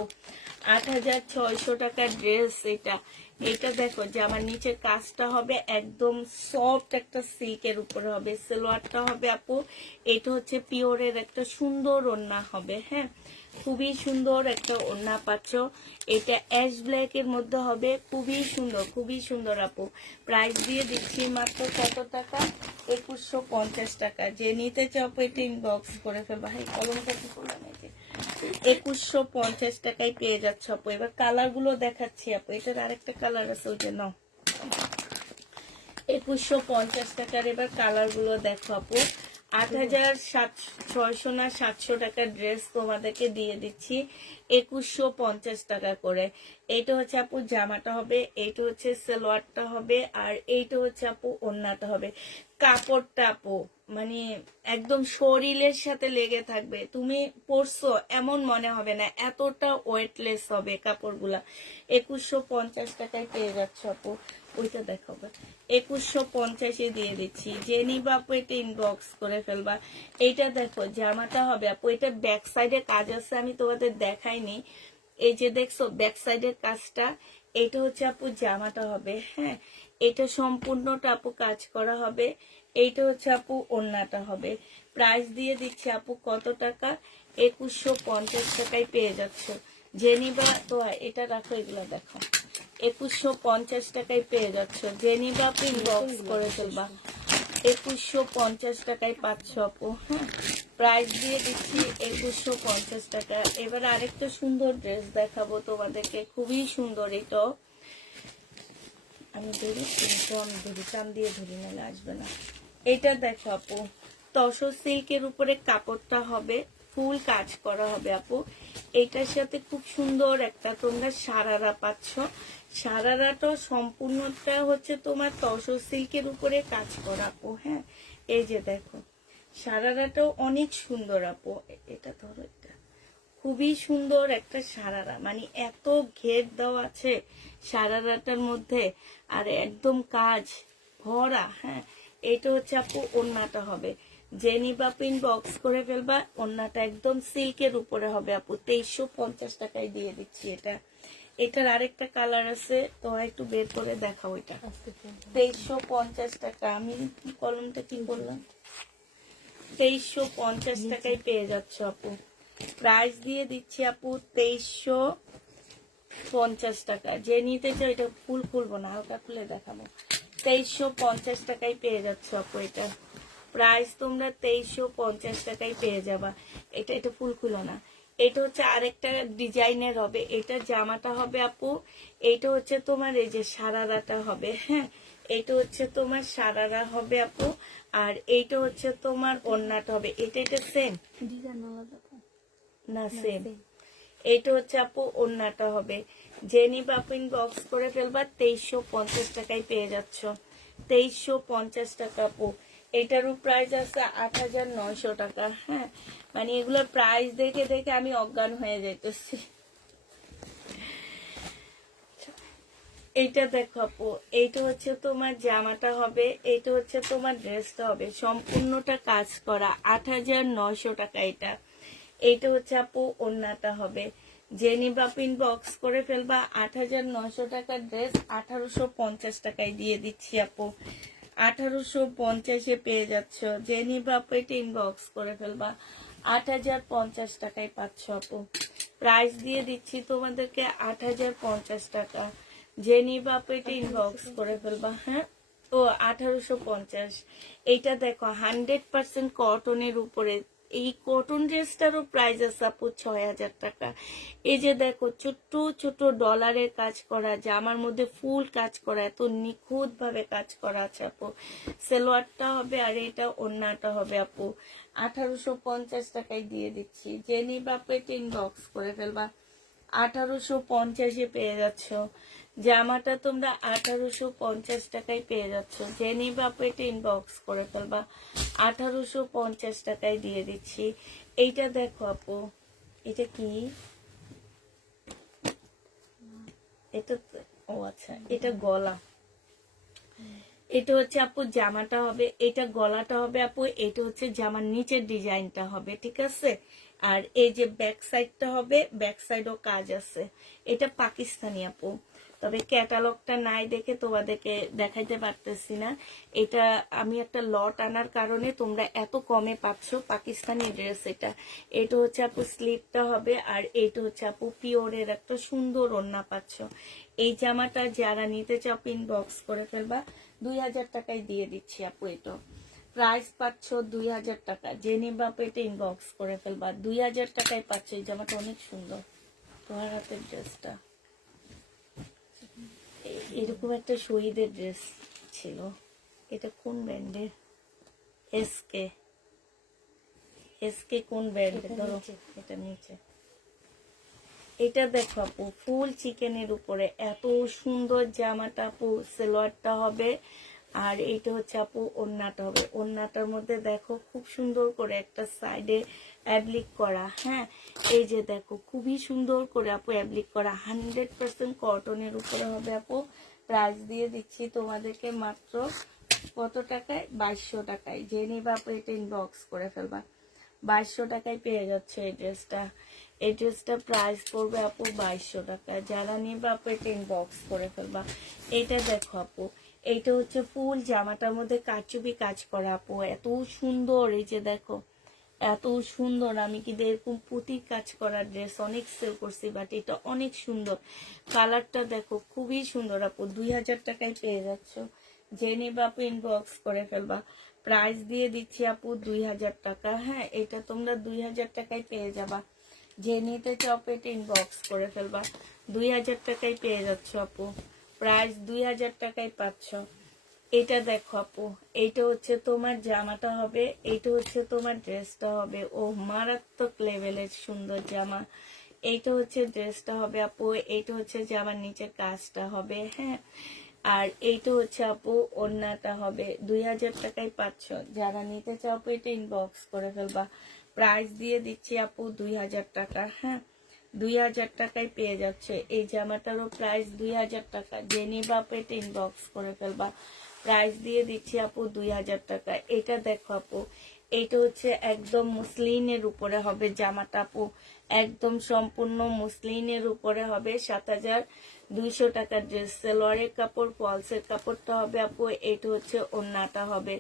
8600 টাকার ড্রেস এটা। এটা দেখো যে আমার নিচের কাজটা হবে একদম সফট একটা সিল্কের উপরে হবে, সালোয়ারটা হবে আপু। এটা হচ্ছে পিওরের একটা সুন্দর ওড়না হবে, হ্যাঁ, খুবই সুন্দর একটা ওড়না পাচ্ছ। এটা অ্যাশ ব্ল্যাক এর মধ্যে হবে, খুবই সুন্দর, খুবই সুন্দর আপু। প্রাইস দিয়ে দিচ্ছি মাত্র কত টাকা? 2150 টাকা। যে নিতে চাও আপু এটা ইনবক্স করে ফেলবা। হ্যাঁ, কলমটা কি করলাম? এই যে 2150 টাকায় পেয়ে যাচ্ছ আপু। এবার কালার গুলো দেখাচ্ছি আপু। এটার আরেকটা কালার আছে, ওই যে নাও। 2150 টাকার এবার কালার গুলো দেখো আপু। 8600 না 700 টাকার ড্রেস তোমাদেরকে দিয়ে দিচ্ছি 2150 টাকা করে। এইটা হচ্ছে আপু জামাটা হবে, এইটা হচ্ছে সালোয়ারটা হবে, আর এইটা হচ্ছে আপু ওড়নাটা হবে। কাপড়টা আপু মানে একদম শরীরের সাথে লেগে থাকবে, তুমি পরছো এমন মনে হবে না, এতটা ওয়েটলেস হবে কাপড়গুলা। 2150 টাকায় পেয়ে যাচ্ছ আপু। ওইটা দেখাবো, 2150 দিয়ে দিচ্ছি। যে নিবা আপু এটা ইনবক্স করে ফেলবা। এইটা দেখো জামাটা হবে আপু, এটা ব্যাক সাইডে কাজ আছে, আমি তোমাদের দেখাইনি। এই যে দেখছো ব্যাক সাইডের কাজটা, এটা হচ্ছে আপু জামাটা হবে, হ্যাঁ, এটা সম্পূর্ণটা আপু কাজ করা হবে। এইটা হচ্ছে আপু ওড়নাটা হবে। প্রাইস দিয়ে দিচ্ছি আপু কত টাকা? 2150 টাকায় পেয়ে যাচ্ছ। যে নিবা তো এটা রাখো, এগুলা দেখো 2150 টাকায় পেয়ে যাচ্ছ। যে নিবা আপু ইনবক্স করে ফেলবা। 2150 টাকায় পাচ্ছ আপু, হ্যাঁ, প্রাইস দিয়ে দিচ্ছি 2150 টাকা। এবার আরেকটা সুন্দর ড্রেস দেখাবো তোমাদেরকে, খুবই সুন্দর। এটাও আমি ধরি, কিন্তু আমি ধরি, টান দিয়ে ধরি, নাহলে আসবে না। এটা দেখো আপু, তসর সিল্কের উপরে কাপড়টা হবে, ফুল কাজ করা হবে আপু। এটার সাথে খুব সুন্দর একটা তোমরা সারারা পাচ্ছ। সারারাটা সম্পূর্ণটা হচ্ছে তোমার তসর সিল্কের উপরে কাজ করা আপু, হ্যাঁ। এই যে দেখো সারারাটাও অনেক সুন্দর আপু। এটা ধরো, এটা খুবই সুন্দর একটা সারারা, মানে এত ঘের দেওয়া আছে সারারাটার মধ্যে, আর একদম কাজ ভরা, হ্যাঁ। এটা হচ্ছে আপু ওড়নাটা হবে। জেনি বাপিন বক্স করে ফেলবা। ওড়নাটা একদম সিল্কের উপরে হবে আপু। 2350 টাকায় দিয়ে দিচ্ছি এটা। এটার আরেকটা কালার আছে, তো একটু বের করে দেখাও। এটা 2350 টাকা। আমি কলমটা কি বললাম? 2350 টাকায় পেয়ে যাচ্ছ আপু। প্রাইস দিয়ে দিচ্ছি আপু 2350 টাকা। যে নিতে চাও, এটা ফুল খুলবো না, হালকা খুলে দেখাবো। 2350 টাকায় পেয়ে যাচ্ছ আপু। এটা প্রাইস তোমরা 2350 টাকায় পেয়ে যাবা। এটা এটা ফুল খুলো না। এটা হচ্ছে আরেকটা ডিজাইনের হবে। এটা জামাটা হবে আপু। এইটা হচ্ছে তোমার এই যে সারারাটা হবে, হ্যাঁ, এইটা হচ্ছে তোমার সারারা হবে আপু। আর এইটা হচ্ছে তোমার ওড়নাটা হবে। এটা এটা সেম না? সেম। এইটা হচ্ছে আপু ওড়নাটা হবে। জেনি বাপিন বক্স করে ফেলবা। 2350 টাকায় পেয়ে যাচ্ছ। 2350 টাকা আপু। এটারও প্রাইস আছে 8900 টাকা, হ্যাঁ, মানে এগুলোর প্রাইস দেখে দেখে আমি অজ্ঞান হয়ে যাইতেছি। এইটা দেখো আপু, এইটা হচ্ছে তোমার জামাটা হবে, এইটা হচ্ছে তোমার ড্রেসটা হবে, সম্পূর্ণটা কাজ করা। 8900 টাকা এটা। এইটা হচ্ছে আপু ওড়নাটা হবে। জেনি বাপিন বক্স করে ফেলবা। 8900 টাকার ড্রেস 1850 টাকায় দিয়ে দিচ্ছি আপু। 1850 পেয়ে যাচ্ছ। জেনি বাপিন ইনবক্স করে ফেলবা। 8050 টাকায় পাচ্ছ আপু। প্রাইস দিয়ে দিচ্ছি তোমাদেরকে 8050 টাকা। জেনি বাপিন ইনবক্স করে ফেলবা, হ্যাঁ। ও 1850। এইটা দেখো 100% কটনের উপরে। এই কটন ড্রেসটারও প্রাইস আছে আপু 6000 টাকা। এই যে দেখো ছোট্ট ছোট ডলারের কাজ করা, জামার মধ্যে ফুল কাজ করা, এত নিখুঁত ভাবে কাজ করা আছে আপু। সালোয়ারটা হবে, আর এটা ওড়নাটা হবে আপু। 1850 টাকায় দিয়ে দিচ্ছি। জেনি বাপেট ইনবক্স করে ফেলবা। 1850 পেয়ে যাচ্ছ। জামাটা তোমরা 1850 টাকায় পেয়ে যাচ্ছ। জেনি বাপেট ইনবক্স করে ফেলবা। 1850 টাকায় দিয়ে দিচ্ছি। এইটা দেখো আপু, এটা কি? এটা ও আচ্ছা, এটা গলা। এটা হচ্ছে আপু জামাটা হবে, এটা গলাটা হবে আপু, এটা হচ্ছে জামার নিচের ডিজাইনটা হবে, ঠিক আছে। আর এই যে ব্যাক সাইডটা হবে, ব্যাক সাইডও কাজ আছে। এটা পাকিস্তানি আপু, তবে ক্যাটালগটা নাই দেখে তোমাদেরকে দেখাইতে পারতেছি না। এটা আমি একটা লট আনার কারণে তোমরা এত কমে পাচ্ছ পাকিস্তানি ড্রেস। এটা হচ্ছে আপু স্লিভটা হবে, আর এটা হচ্ছে আপু পিওরের একটা সুন্দর ওড়না পাচ্ছ। এই জামাটা যারা নিতে চাও ইনবক্স করে ফেলবা, 2000 টাকায় দিয়ে দিচ্ছি আপু। এটা প্রাইস পাচ্ছ 2000 টাকা, যে নিবা আপু এটা ইনবক্স করে ফেলবা, 2000 টাকায় পাচ্ছ। এই জামাটা অনেক সুন্দর, তোমার হাতের ড্রেসটা। এরকম একটা শহীদের ড্রেস ছিল, এটা কোন ব্র্যান্ডের? এসকে, এসকে কোন ব্র্যান্ডের? ধরো এটা নিচে, এটা দেখো আপু ফুল চিকেনের উপরে এত সুন্দর জামাটা আপু। সালোয়ারটা হবে, আর এইটা হচ্ছে আপু ওড়নাটা হবে। ওড়নাটার মধ্যে দেখো খুব সুন্দর করে একটা সাইডে অ্যাবলিক করা, হ্যাঁ এই যে দেখো খুবই সুন্দর করে আপু অ্যাবলিক করা, 100% কটনের উপরে হবে আপু। প্রাইস দিয়ে দিচ্ছি তোমাদেরকে মাত্র কত টাকায়? 2200 টাকায়। যে নিবা আপু এটা ইনবক্স করে ফেলবা, 2200 টাকায় পেয়ে যাচ্ছে এই ড্রেসটা। এই ড্রেসটা প্রাইস পড়বে আপু 2200 টাকা। যারা নিবা আপু এটা ইনবক্স করে ফেলবা। এটা দেখো আপু, এইটা হচ্ছে ফুল জামাটার মধ্যে কারচুপি কাজ করা আপু, এত সুন্দর। এই যে দেখো এত সুন্দর, আমি কি এরকম পুঁতির কাজ করা ড্রেস অনেক সেল করছি, বাট এটা অনেক সুন্দর। কালারটা দেখো খুবই সুন্দর আপু, 2000 টাকায় পেয়ে যাচ্ছ। যে নিবা আপু ইনবক্স করে ফেলবা, প্রাইস দিয়ে দিচ্ছি আপু 2000 টাকা। হ্যাঁ এটা তোমরা 2000 টাকায় পেয়ে যাবা। যে নিতে চাও এটা ইনবক্স করে ফেলবা, 2000 টাকায় পেয়ে যাচ্ছ আপু। প্রাইস 2000 টাকায় পাচ্ছ। এটা দেখো আপু, এইটা হচ্ছে তোমার জামাটা হবে, এইটা হচ্ছে তোমার ড্রেসটা হবে। ও মারাত্মক লেভেলের সুন্দর জামা। এইটা হচ্ছে ড্রেসটা হবে আপু, এইটা হচ্ছে জামার নিচের কাজটা হবে, হ্যাঁ। আর এইটা হচ্ছে আপু ওড়নাটা হবে। 2000 টাকায় পাচ্ছ। যারা নিতে চাও আপু এটা ইনবক্স করে ফেলবা। প্রাইস দিয়ে দিচ্ছি আপু 2000 টাকা, হ্যাঁ 2000 টাকায় পেয়ে যাচ্ছে। এই জামাটারও প্রাইস 2000 টাকা। যে নিবা আপু এটা ইনবক্স করে ফেলবা, প্রাইস দিয়ে দিচ্ছি আপু 2000 টাকা। এটা দেখো আপু, এইটা হচ্ছে একদম মুসলিনের উপরে হবে জামাটা আপু, একদম সম্পূর্ণ মুসলিনের উপরে হবে। 7200 টাকার ড্রেস। সালোয়ারের কাপড়, ফলসের কাপড়টা হবে আপু, এটা হচ্ছে ওড়নাটা হবে।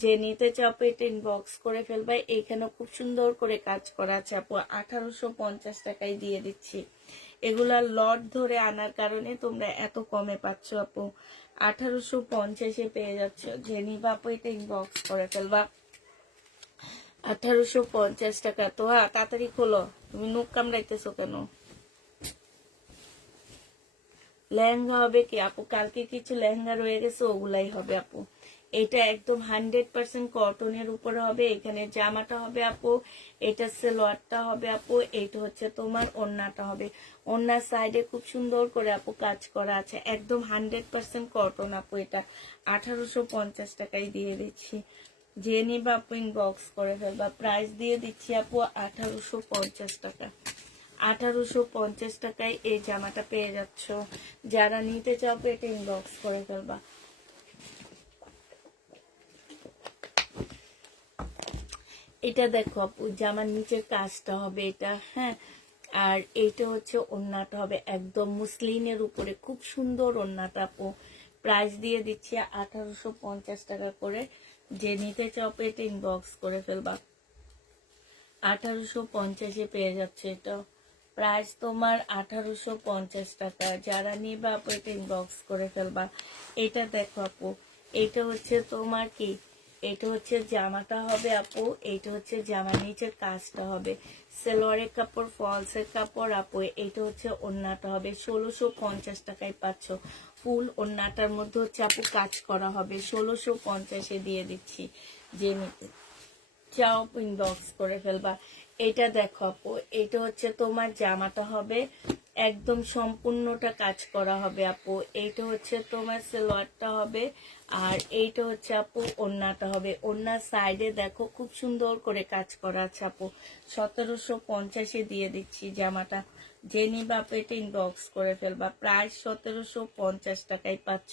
যে নিতে চাও আপু এটা ইনবক্স করে ফেলবে। এইখানে খুব সুন্দর করে কাজ করা আছে আপু, 1850 টাকায় দিয়ে দিচ্ছি। এগুলা লট ধরে আনার কারণে তোমরা এত কমে পাচ্ছ আপু, 1850-এ পেয়ে যাচ্ছ। যে নিবা আপু এটা ইনবক্স করে ফেলবা, 1850 টাকা। তো হ্যাঁ তাড়াতাড়ি খোলো, তুমি মুখ কামড়াইতেছো কেন? লেহেঙ্গা হবে কি আপু? কালকে কিছু লেহেঙ্গা রয়ে গেছে, ওগুলাই হবে আপু। এটা একদম 100% কটনের উপরে হবে। এখানে জামাটা হবে আপু, এটা সালোয়ারটা হবে আপু, এইটা হচ্ছে তোমার ওড়নাটা হবে। ওড়নার সাইডে খুব সুন্দর করে আপু কাজ করা আছে, একদম 100% কটন আপু। এটা 1850 টাকায় দিয়ে দিচ্ছি। যে নিবা আপু ইনবক্স করে ফেলবা। প্রাইস দিয়ে দিচ্ছি আপু 1850 টাকা। 1850 টাকায় এই জামাটা পেয়ে যাচ্ছ। যারা নিতে চাও এটা ইনবক্স করে ফেলবা। এটা দেখো আপু, জামার নিচের কাজটা হবে এটা, হ্যাঁ। আর এইটা হচ্ছে ওড়নাটা হবে একদম মুসলিনের উপরে, খুব সুন্দর ওড়নাটা আপু। প্রাইস দিয়ে দিচ্ছি 1850 টাকা করে। যে নিতে চাও এটা ইনবক্স করে ফেলবা, 1850-এ পেয়ে যাচ্ছে এটা। প্রাইস তোমার 1850 টাকা। যারা নিবা আপু এটা ইনবক্স করে ফেলবা। এটা দেখো আপু, এটা হচ্ছে তোমার কি, এটা হচ্ছে জামাটা হবে আপু, এইটা হচ্ছে জামার নিচের কাজটা হবে। সালোয়ারের কাপড়, ফলসের কাপড় আপু, এইটা হচ্ছে ওড়নাটা হবে। 1650 টাকায় পাচ্ছ। ফুল ওড়নাটার মধ্যে হচ্ছে আপু কাজ করা হবে, 1650-এ দিয়ে দিচ্ছি। যে নিতে চাও ইনবক্স করে ফেলবা। এটা দেখো আপু, এটা হচ্ছে তোমার জামাটা হবে, একদম সম্পূর্ণটা কাজ করা হবে আপু। এইটা হচ্ছে তোমার সালোয়ারটা হবে, আর এইটা হচ্ছে আপু ওড়নাটা হবে। ওড়নার সাইডে দেখো খুব সুন্দর করে কাজ করা আছে আপু, 1750-এ দিয়ে দিচ্ছি জামাটা। যে নিবা আপু এটা ইনবক্স করে ফেলবা। প্রাইস 1750 টাকায় পাচ্ছ।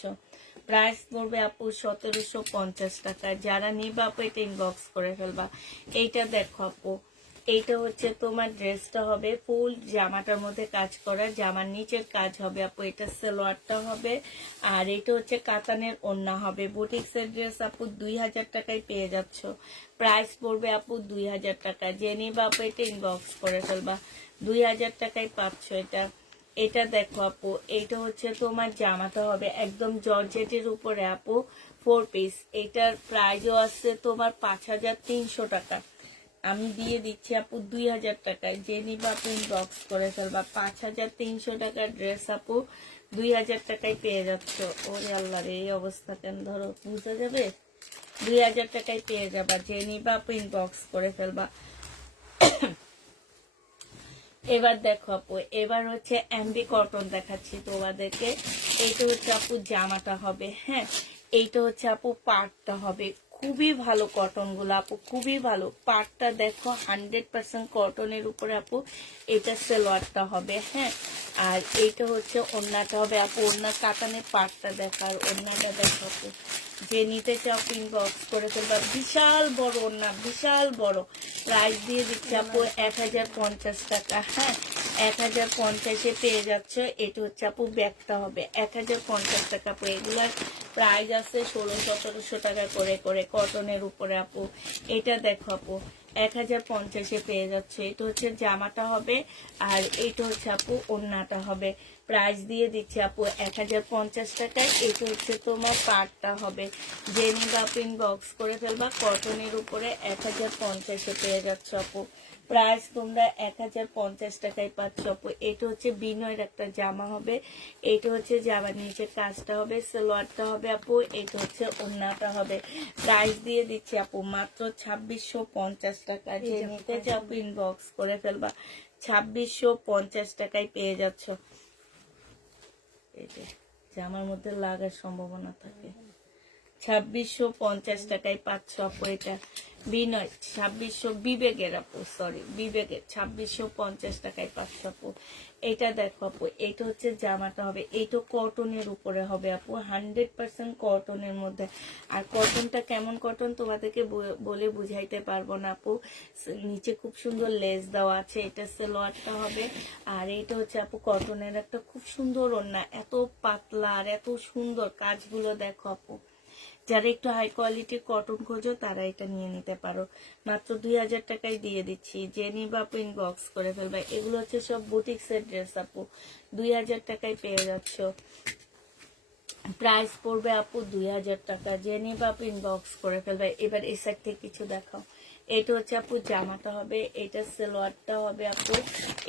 প্রাইস পড়বে আপু 1750 টাকা। যারা নিবা আপু এটা ইনবক্স করে ফেলবা। এইটা দেখো আপু, এইটা হচ্ছে তোমার ড্রেসটা হবে ফুল জামাটার মধ্যে কাজ করা, জামার নিচের কাজ হবে আপু, এটা সালোয়ারটা হবে, আর এটা হচ্ছে কাতানের ওড়না হবে। বুটিক্সের ড্রেস আপু 2000 টাকায় পেয়ে যাচ্ছ। প্রাইস পড়বে আপু 2000 টাকা। যে নিবা আপু এটা ইনবক্স করে ফেলবা। 2000 টাকায় পাচ্ছ এটা। এটা দেখো আপু, এইটা হচ্ছে তোমার জামাটা হবে একদম জর্জেটের উপরে আপু, 4 পিস। এটার প্রাইসও আছে তোমার 5300 টাকা। আমি দিয়ে দিচ্ছি আপু 2000 টাকায়। যে নিবা আপু ইনবক্স করে ফেলবা। 5300 টাকার ড্রেস আপু 2000 টাকায় পেয়ে যাচ্ছ। ওরে আল্লাহ রে, এই অবস্থা কেন, ধরো বুঝা যাবে। 2000 টাকায় পেয়ে যাবা। যে নিবা আপু ইনবক্স করে ফেলবা। এবার দেখো আপু, এবার হচ্ছে এমবি কটন দেখাচ্ছি তোমাদেরকে। এইটা হচ্ছে আপু জামাটা হবে, হ্যাঁ। এইটা হচ্ছে আপু পাটটা হবে। খুবই ভালো কটন গুলো আপু, খুবই ভালো। পাটটা দেখো 100% কটনের উপরে আপু। এটা সালোয়ারটা হবে, হ্যাঁ। আর এইটা হচ্ছে ওড়নাটা হবে আপু। ওড়না কাতানের পাটটা দেখার, ওড়নাটা দেখো আপু। যে নিতে চাও ইনবক্স করে ফেলবা। বিশাল বড় ওড়না, বিশাল বড়। প্রাইস দিয়ে দিচ্ছি আপু 1050 টাকা, হ্যাঁ। 1050-এ পেয়ে যাচ্ছ। এটা হচ্ছে আপু ব্যাগটা হবে 1050 টাকা আপু। এগুলার প্রাইস আছে 1600-1700 টাকা করে করে কটনের উপরে আপু। এটা দেখো আপু 1050-এ পেয়ে যাচ্ছে। এটা হচ্ছে জামাটা হবে, আর এইটা হচ্ছে আপু ওড়নাটা হবে। প্রাইস দিয়ে দিচ্ছি আপু 1050 টাকায়। এটা হচ্ছে তোমার পাটটা হবে। যে নিবা আপু ইনবক্স করে ফেলবা। কটনের উপরে 1050-এ পেয়ে যাচ্ছ আপু। প্রাইস তোমরা 1050 টাকায় পাচ্ছ আপু। এটা হচ্ছে বিনয়ের একটা জামা হবে। এটা হচ্ছে জামার নিচে কাজটা হবে, সালোয়ারটা হবে আপু। এটা হচ্ছে ওড়নাটা হবে। প্রাইস দিয়ে দিচ্ছি আপু মাত্র 2650 টাকা। যে নিতে চাও আপু ইনবক্স করে ফেলবা। 2650 টাকায় পেয়ে যাচ্ছ। এই যে জামার মধ্যে লাগার সম্ভাবনা থাকে। 2650 টাকায় পাচ্ছ আপু এটা। বিনয় 2600, বিবেকের আপু, সরি বিবেকের 2650 টাকায় পাচ্ছ আপু। এটা দেখো আপু, এটা হচ্ছে জামাটা হবে। এইটা কটনের উপরে হবে আপু, 100% কটনের মধ্যে। আর কটনটা কেমন কটন তোমাদেরকে বলে বুঝাইতে পারবো না আপু। নিচে খুব সুন্দর লেস দেওয়া আছে। এটা সালোয়ারটা হবে। আর এটা হচ্ছে আপু কটনের একটা খুব সুন্দর ওড়না, এত পাতলা আর এত সুন্দর কাজগুলো দেখো আপু। যারা একটু হাই কোয়ালিটির কটন খোঁজো তারা এটা নিয়ে নিতে পারো। মাত্র 2000 টাকায় দিয়ে দিচ্ছি। যে নিবা আপু ইনবক্স করে ফেলবা। এগুলো হচ্ছে সব বুটিক্সের ড্রেস আপু, 2000 টাকায় পেয়ে যাচ্ছ। প্রাইস পড়বে আপু 2000 টাকা। যে নিবা আপু ইনবক্স করে ফেলবে। এবার এই সাইড থেকে কিছু দেখাও। এটা হচ্ছে আপু জামাটা হবে, এটা সালোয়ারটা হবে আপু।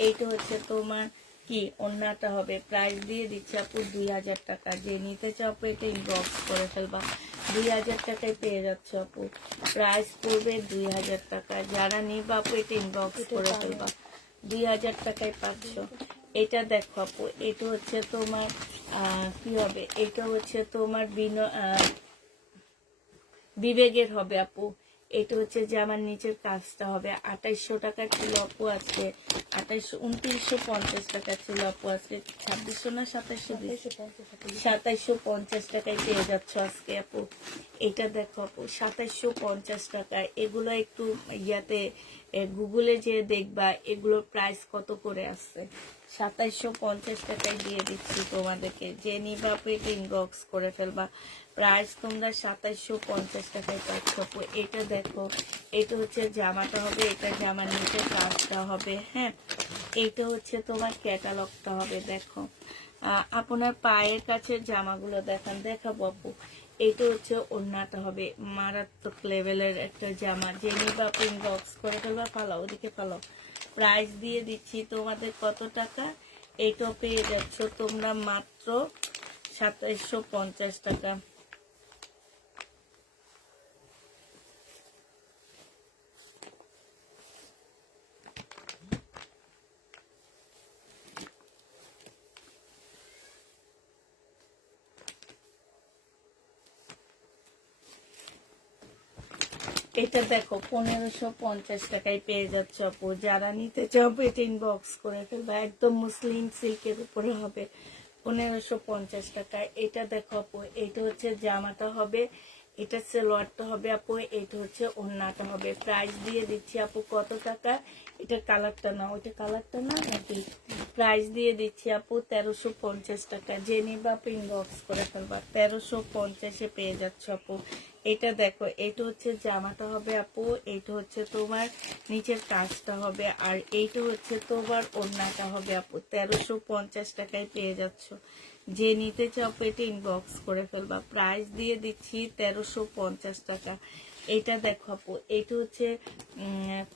এইটা হচ্ছে তোমার কি ওড়নাটা হবে। প্রাইস দিয়ে দিচ্ছে আপু 2000 টাকা। যে নিতে চাও আপু এটা ইনবক্স করে ফেলবা। 2000 টাকায় পেয়ে যাচ্ছে আপু। প্রাইস পড়বে 2000 টাকা। যারা নিবা আপু এটা ইনবক্স করে ফেলবা। 2000 টাকায় পাচ্ছ। এটা দেখো আপু, এটা হচ্ছে তোমার কি হবে, এটা হচ্ছে তোমার বিবেকের হবে আপু। এটা হচ্ছে যে আমার নিচের কাজটা হবে। 2800 টাকা ছিল আপু আজকে। 2950 টাকা ছিল আপু আজকে। 2600 না 2750 টাকায় পেয়ে যাচ্ছ আজকে আপু। এটা দেখো আপু 2750 টাকা। এগুলো একটু ইয়াতে গুগলে যে দেখবা এগুলোর প্রাইস কত করে আসছে। 2750 টাকায় দিয়ে দিচ্ছি তোমাদেরকে। যে নিবা আপু এটা ইনবক্স করে ফেলবা। প্রাইস তোমরা 2750 টাকায় পাচ্ছ আপু। এটা দেখো, এটা হচ্ছে জামাটা হবে। এটা জামার নিচে কাজটা হবে, হ্যাঁ। এইটা হচ্ছে তোমার ক্যাটালগটা হবে। দেখো আপনার পায়ের কাছে জামাগুলো দেখাবো আপু। এটা হচ্ছে ওড়নাটা হবে। মারাত্মক লেভেলের একটা জামা। যে নিবা আপু ইনবক্স করে ফেলবা। ফালাও ওদিকে ফালাও। প্রাইস দিয়ে দিচ্ছি তোমাদের কত টাকা। এটা পেয়ে যাচ্ছ তোমরা মাত্র 2750 টাকা। এটা দেখো 1550 টাকায় পেয়ে যাচ্ছ আপু, যারা নিতে চাও এটা ইনবক্স করে ফেলবা, একদম মুসলিম সিল্কের উপরে হবে 1550 টাকায়। এটা দেখো আপু, এটা হচ্ছে জামাটা হবে, এটা সালোয়ারটা হবে আপু, এটা হচ্ছে ওড়নাটা হবে। প্রাইস দিয়ে দিচ্ছি আপু কত টাকা, এটা কালারটা না, ওইটা কালারটা না নাকি, প্রাইস দিয়ে দিচ্ছি আপু 1350 টাকা। যে নিবা আপু ইনবক্স করে ফেলবা, 1350-এ পেয়ে যাচ্ছ আপু। এটা দেখো, এটা হচ্ছে জামাটা হবে আপু, এটা হচ্ছে তোমার নিচের কাজটা হবে, আর এইটা হচ্ছে তোমার ওড়নাটা হবে আপু। 1350 টাকায় পেয়ে যাচ্ছ। যে নিতে চাও এটা ইনবক্স করে ফেলবা, প্রাইস দিয়ে দিচ্ছি 1350 টাকা। এটা দেখো আপু, এটা হচ্ছে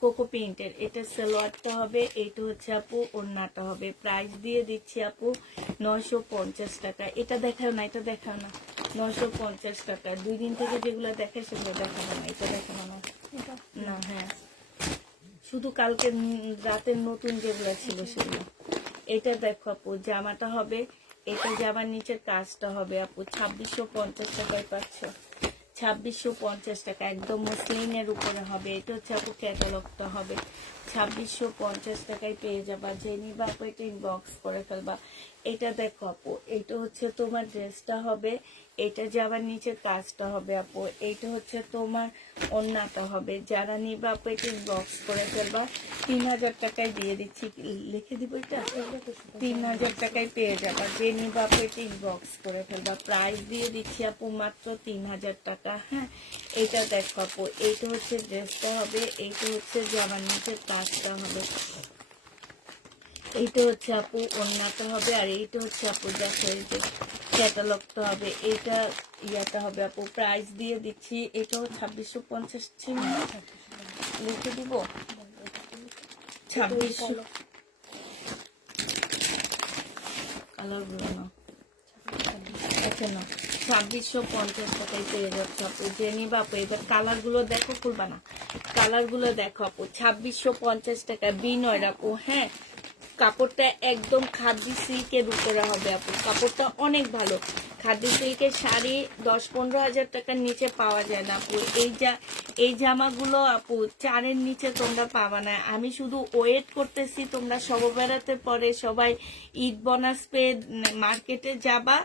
কোকো প্রিন্টের, এটা সালোয়ারটা হবে, এটা হচ্ছে আপু ওড়নাটা হবে। প্রাইস দিয়ে দিচ্ছি আপু 950 টাকা। এটা দেখাও না, এটা দেখাও না, 950 টাকা। 2 দিন থেকে যেগুলো দেখে সেগুলো দেখাবো না, এটা দেখাবো না। না, হ্যাঁ, শুধু কালকে রাতের নতুন যেগুলো ছিল সেগুলো। এটা দেখো আপু, জামাটা হবে, এটা জামার নিচের কাজটা হবে আপু, 2650 টাকায় পাচ্ছ। 2650 টাকা, একদম মসলিনের উপরে হবে। এটা হচ্ছে আপু ক্যাটালগটা হবে, 2650 টাকায় পেয়ে যাবা। যে নিবা আপু এটা ইনবক্স করে ফেলবা। এটা দেখো আপু, এটা হচ্ছে তোমার ড্রেসটা হবে, এটা জামার নিচের কাজটা হবে আপু, এইটা হচ্ছে তোমার ওড়নাটা হবে। যারা নিবা আপু এটা ইনবক্স করে ফেলবা, 3000 টাকায় দিয়ে দিচ্ছি। লিখে দিব, এটা 3000 টাকায় পেয়ে যাবা। যে নিবা আপু এটা ইনবক্স করে ফেলবা, প্রাইস দিয়ে দিচ্ছি আপু মাত্র 3000 টাকা। হ্যাঁ, এটা দেখো আপু, এইটা হচ্ছে ড্রেসটা হবে, এইটা হচ্ছে জামার নিচের কাজটা হবে, এইটা হচ্ছে আপু ওড়নাটা হবে, আর এইটা হচ্ছে আপু দেখো এই যে ক্যাটালগটা হবে, এইটা ইয়াটা হবে আপু। প্রাইস দিয়ে দিচ্ছি, এটাও 2650 ছিল না? লিখে দিব 2600। কালারগুলো না, আচ্ছা না, 2650 টাকায় পেয়ে যাচ্ছে আপু। যে নিবা আপু, এবার কালারগুলো দেখো, খুলবা না, কালারগুলো দেখো আপু, 2650 টাকা বিনয় আপু। হ্যাঁ, কাপড়টা একদম খাদি সিল্কের উপরে হবে আপু, কাপড়টা অনেক ভালো। খাদি সিল্কের শাড়ি 10-15 হাজার টাকার নিচে পাওয়া যায় না আপু। এই জামাগুলো আপু 4-এর নিচে তোমরা পাবা না। আমি শুধু ওয়েট করতেছি তোমরা সব বেড়াতে পরে সবাই ঈদ বোনাস পেয়ে মার্কেটে যাবা,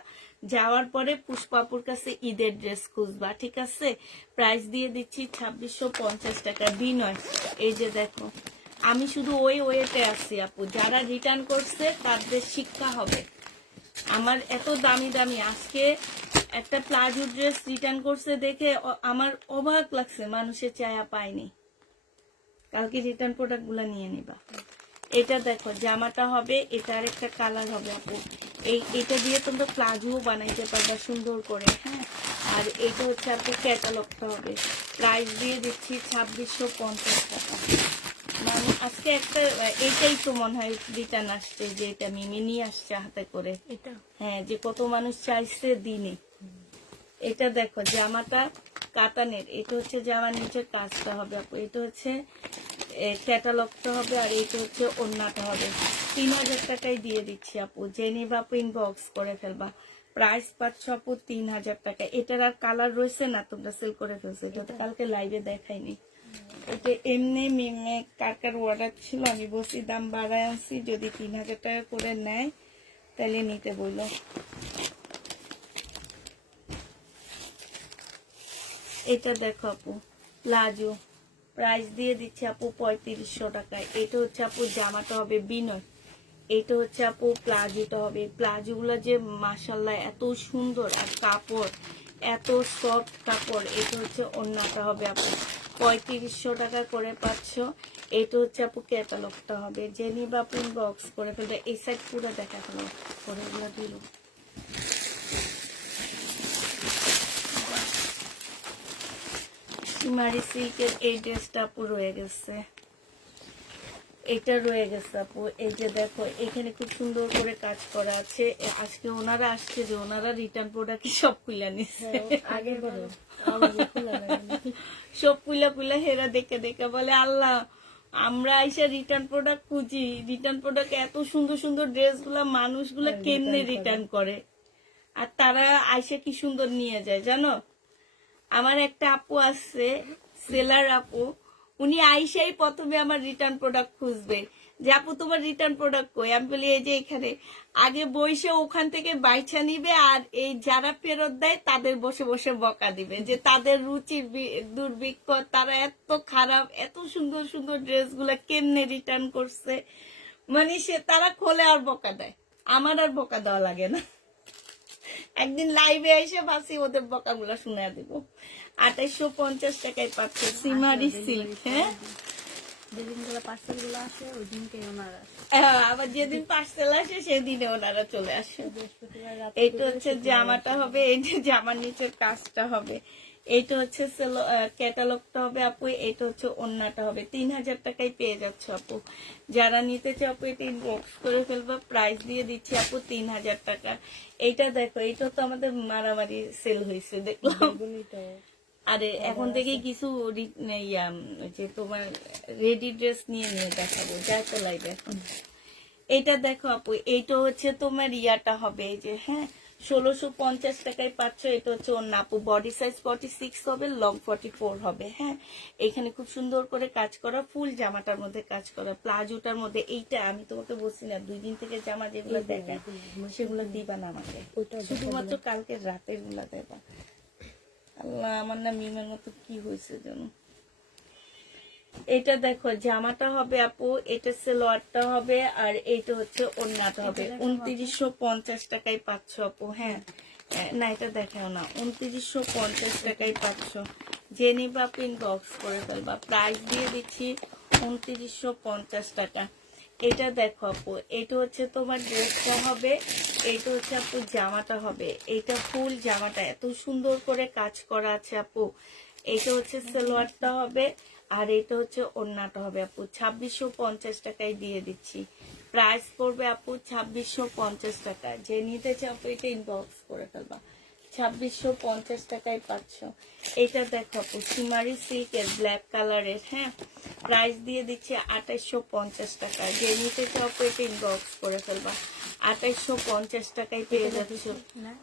যাওয়ার পরে পুষ্পাপুর কাছে ঈদের ড্রেস খুঁজবা, ঠিক আছে? প্রাইস দিয়ে দিচ্ছি 2650 টাকা বিনয়। এই যে দেখো, আমি শুধু ওই ওয়েতে আছি আপু, যারা রিটার্ন করছে তাদের শিক্ষা হবে। আমার এত দামি দামি, আজকে একটা প্লাজো ড্রেস রিটার্ন করছে দেখে আমার অবাক লাগছে, মানুষের চায়া পায়নি। কালকে রিটার্ন প্রোডাক্ট গুলা নিয়ে নিবা। এটা দেখো, জামাটা হবে, এটা আর একটা কালার হবে আপু। এটা দিয়ে তোমরা প্লাজো বানাইতে পারবা সুন্দর করে। হ্যাঁ, আর এটা হচ্ছে আপু ক্যাটালগটা হবে। প্রাইস দিয়ে দিচ্ছি 2650 টাকা। মানে আজকে একটা এইটাই তো মনে হয় রিটার্ন আসছে, যে এটা মিমি নিয়ে আসছে হাতে করে। এটা হ্যাঁ, যে কত মানুষ চাইছে দিনে। এটা দেখো, জামাটা কাতানের, এটা হচ্ছে জামার নিচের কাজটা হবে আপু, এটা হচ্ছে ক্যাটালগটা হবে, আর এটা হচ্ছে ওড়নাটা হবে। 3000 টাকায় দিয়ে দিচ্ছি আপু। যে নিবা আপু ইনবক্স করে ফেলবা, প্রাইস পাচ্ছ আপু 3000 টাকা। এটার আর কালার রয়েছে না, তোমরা সেল করে ফেলছো, এটা তো কালকে লাইভে দেখাইনি। এটা এমনি মিমে কার অর্ডার ছিল, আমি বলছি দাম বাড়ায় আনছি, যদি 3000 টাকা করে নেয় তাহলে নিতে বললো। এটা দেখো আপু প্লাজো, প্রাইস দিয়ে দিচ্ছে আপু 3500 টাকায়। এটা হচ্ছে আপু জামাটা হবে বিনয়, এটা হচ্ছে আপু প্লাজোটা হবে। প্লাজো গুলো যে মাশাল্লাহ এত সুন্দর, আর কাপড় এত সফট কাপড়। এটা হচ্ছে ওড়নাটা হবে আপু, 3500 টাকা করে পাচ্ছ। এটা হচ্ছে আপু ক্যাটালগটা হবে। যে নিবা আপু ইনবক্স করে ফেলবে। এই সাইড পুরো দেখা ফেলো, পরে গুলো দিল। সিমারি সিল্কের এই ড্রেসটা আপু রয়ে গেছে, এটা রয়ে গেছে আপু। এই যে দেখো, এখানে খুব সুন্দর করে কাজ করা আছে। আজকে ওনারা আসছে, যে ওনারা রিটার্ন প্রোডাক্ট সব খুলে নিচ্ছে, আগে বলো সব পুলা হেরা দেখে দেখে বলে আল্লাহ, আমরা আইসা রিটার্ন প্রোডাক্ট খুঁজি, রিটার্ন প্রোডাক্ট এত সুন্দর সুন্দর ড্রেস গুলা মানুষগুলা কেমনে রিটার্ন করে, আর তারা আইসা কি সুন্দর নিয়ে যায় জানো। আমার একটা আপু আছে সেলার আপু, উনি আইসাই প্রথমে আমার রিটার্ন প্রোডাক্ট খুঁজবে যে আপু তোমার রিটার্ন প্রোডাক্ট কই। আমি বলি এই যে এখানে। আগে বসে ওখান থেকে বাইছা নিবে, আর এই যারা ফেরত দেয় তাদের বসে বসে বকা দিবে যে তাদের রুচির দুর্ভিক্ষ, তারা এত খারাপ, এত সুন্দর সুন্দর ড্রেসগুলো কেমনে রিটার্ন করছে। মানে সে তারা খোলে আর বকা দেয়, আমার আর বকা দেওয়া লাগে না। একদিন লাইভে এসে বাসি ওদের বকাগুলো শুনে দিব। 2850 টাকায় পাচ্ছে সিমারি সিল্ক। হ্যাঁ, যেদিনগুলো পার্সেলগুলো আসে ওই দিনকে ওনারা আসে। আবার যেদিন পার্সেল আসে সেদিনে ওনারা চলে আসে। বৃহস্পতিবার রাতে এইটা হচ্ছে জামাটা হবে, এই যে জামার নিচের কাজটা হবে। এইটা হচ্ছে ক্যাটালগটা হবে আপু, এটা হচ্ছে ওন্নাটা হবে। 3000 টাকায় পেয়ে যাচ্ছে আপু। যারা নিতে চাও আপু এটা ইনবক্স করে ফেলবা, প্রাইস দিয়ে দিচ্ছি আপু 3000 টাকা। এইটা দেখো, এইটা তো আমাদের মারামারি সেল হয়েছে দেখলাম। বেগুনিটাও আরে এখন থেকে কিছু যে তোমার রেডি ড্রেস নিয়ে নিয়ে দেখাবো, যা চলাই দেখো। এটা দেখো আপু, এইটা হচ্ছে তোমার ইয়াটা হবে, এই যে হ্যাঁ 1650 টাকায় পাচ্ছ। এটা হচ্ছে ওর আপু, বডি সাইজ 46 হবে, লং 44 হবে। হ্যাঁ, এখানে খুব সুন্দর করে কাজ করা, ফুল জামাটার মধ্যে কাজ করা, প্লাজোটার মধ্যে। এইটা আমি তোমাকে বলছি না 2 দিন থেকে জামা যেগুলো দেখা সেগুলো দিবা না আমাকে, শুধুমাত্র কালকে রাতের গুলা দেবা। আল্লাহ, আমার না মিমের মতো কি হয়েছে যেন। এটা দেখো জামাটা হবে আপু, এটা সালোয়ারটা হবে, আর এইটা হচ্ছে ওড়নাটা হবে। 2950 টাকায় পাচ্ছ আপু। হ্যাঁ, না এটা দেখাও না, 2950 টাকায় পাচ্ছ। যে নিবা আপু ইনবক্স করে ফেলবা, প্রাইস দিয়ে দিচ্ছি 2950 টাকা। এটা দেখো আপু, এটা হচ্ছে তোমার ড্রেসটা হবে, এটা হচ্ছে আপু জামাটা হবে। এটা ফুল জামাটা এত সুন্দর করে কাজ করা আছে আপু। এটা হচ্ছে সালোয়ারটা হবে, আর এটা হচ্ছে ওড়নাটা হবে আপু। 2650 টাকায় দিয়ে দিচ্ছি, প্রাইস পড়বে আপু 2650 টাকা। যে নিতে চাও আপু এটা ইনবক্স করে ফেলবা, 2650 টাকায় পাচ্ছ। এটা দেখো আপু সিমারি সিল্কের ব্ল্যাক কালারের। হ্যাঁ, প্রাইস দিয়ে দিচ্ছি 2850 টাকা। যে নিতে চাও আপু এটা ইনবক্স করে ফেলবা, 2850 টাকায় পেয়ে যাচ্ছ।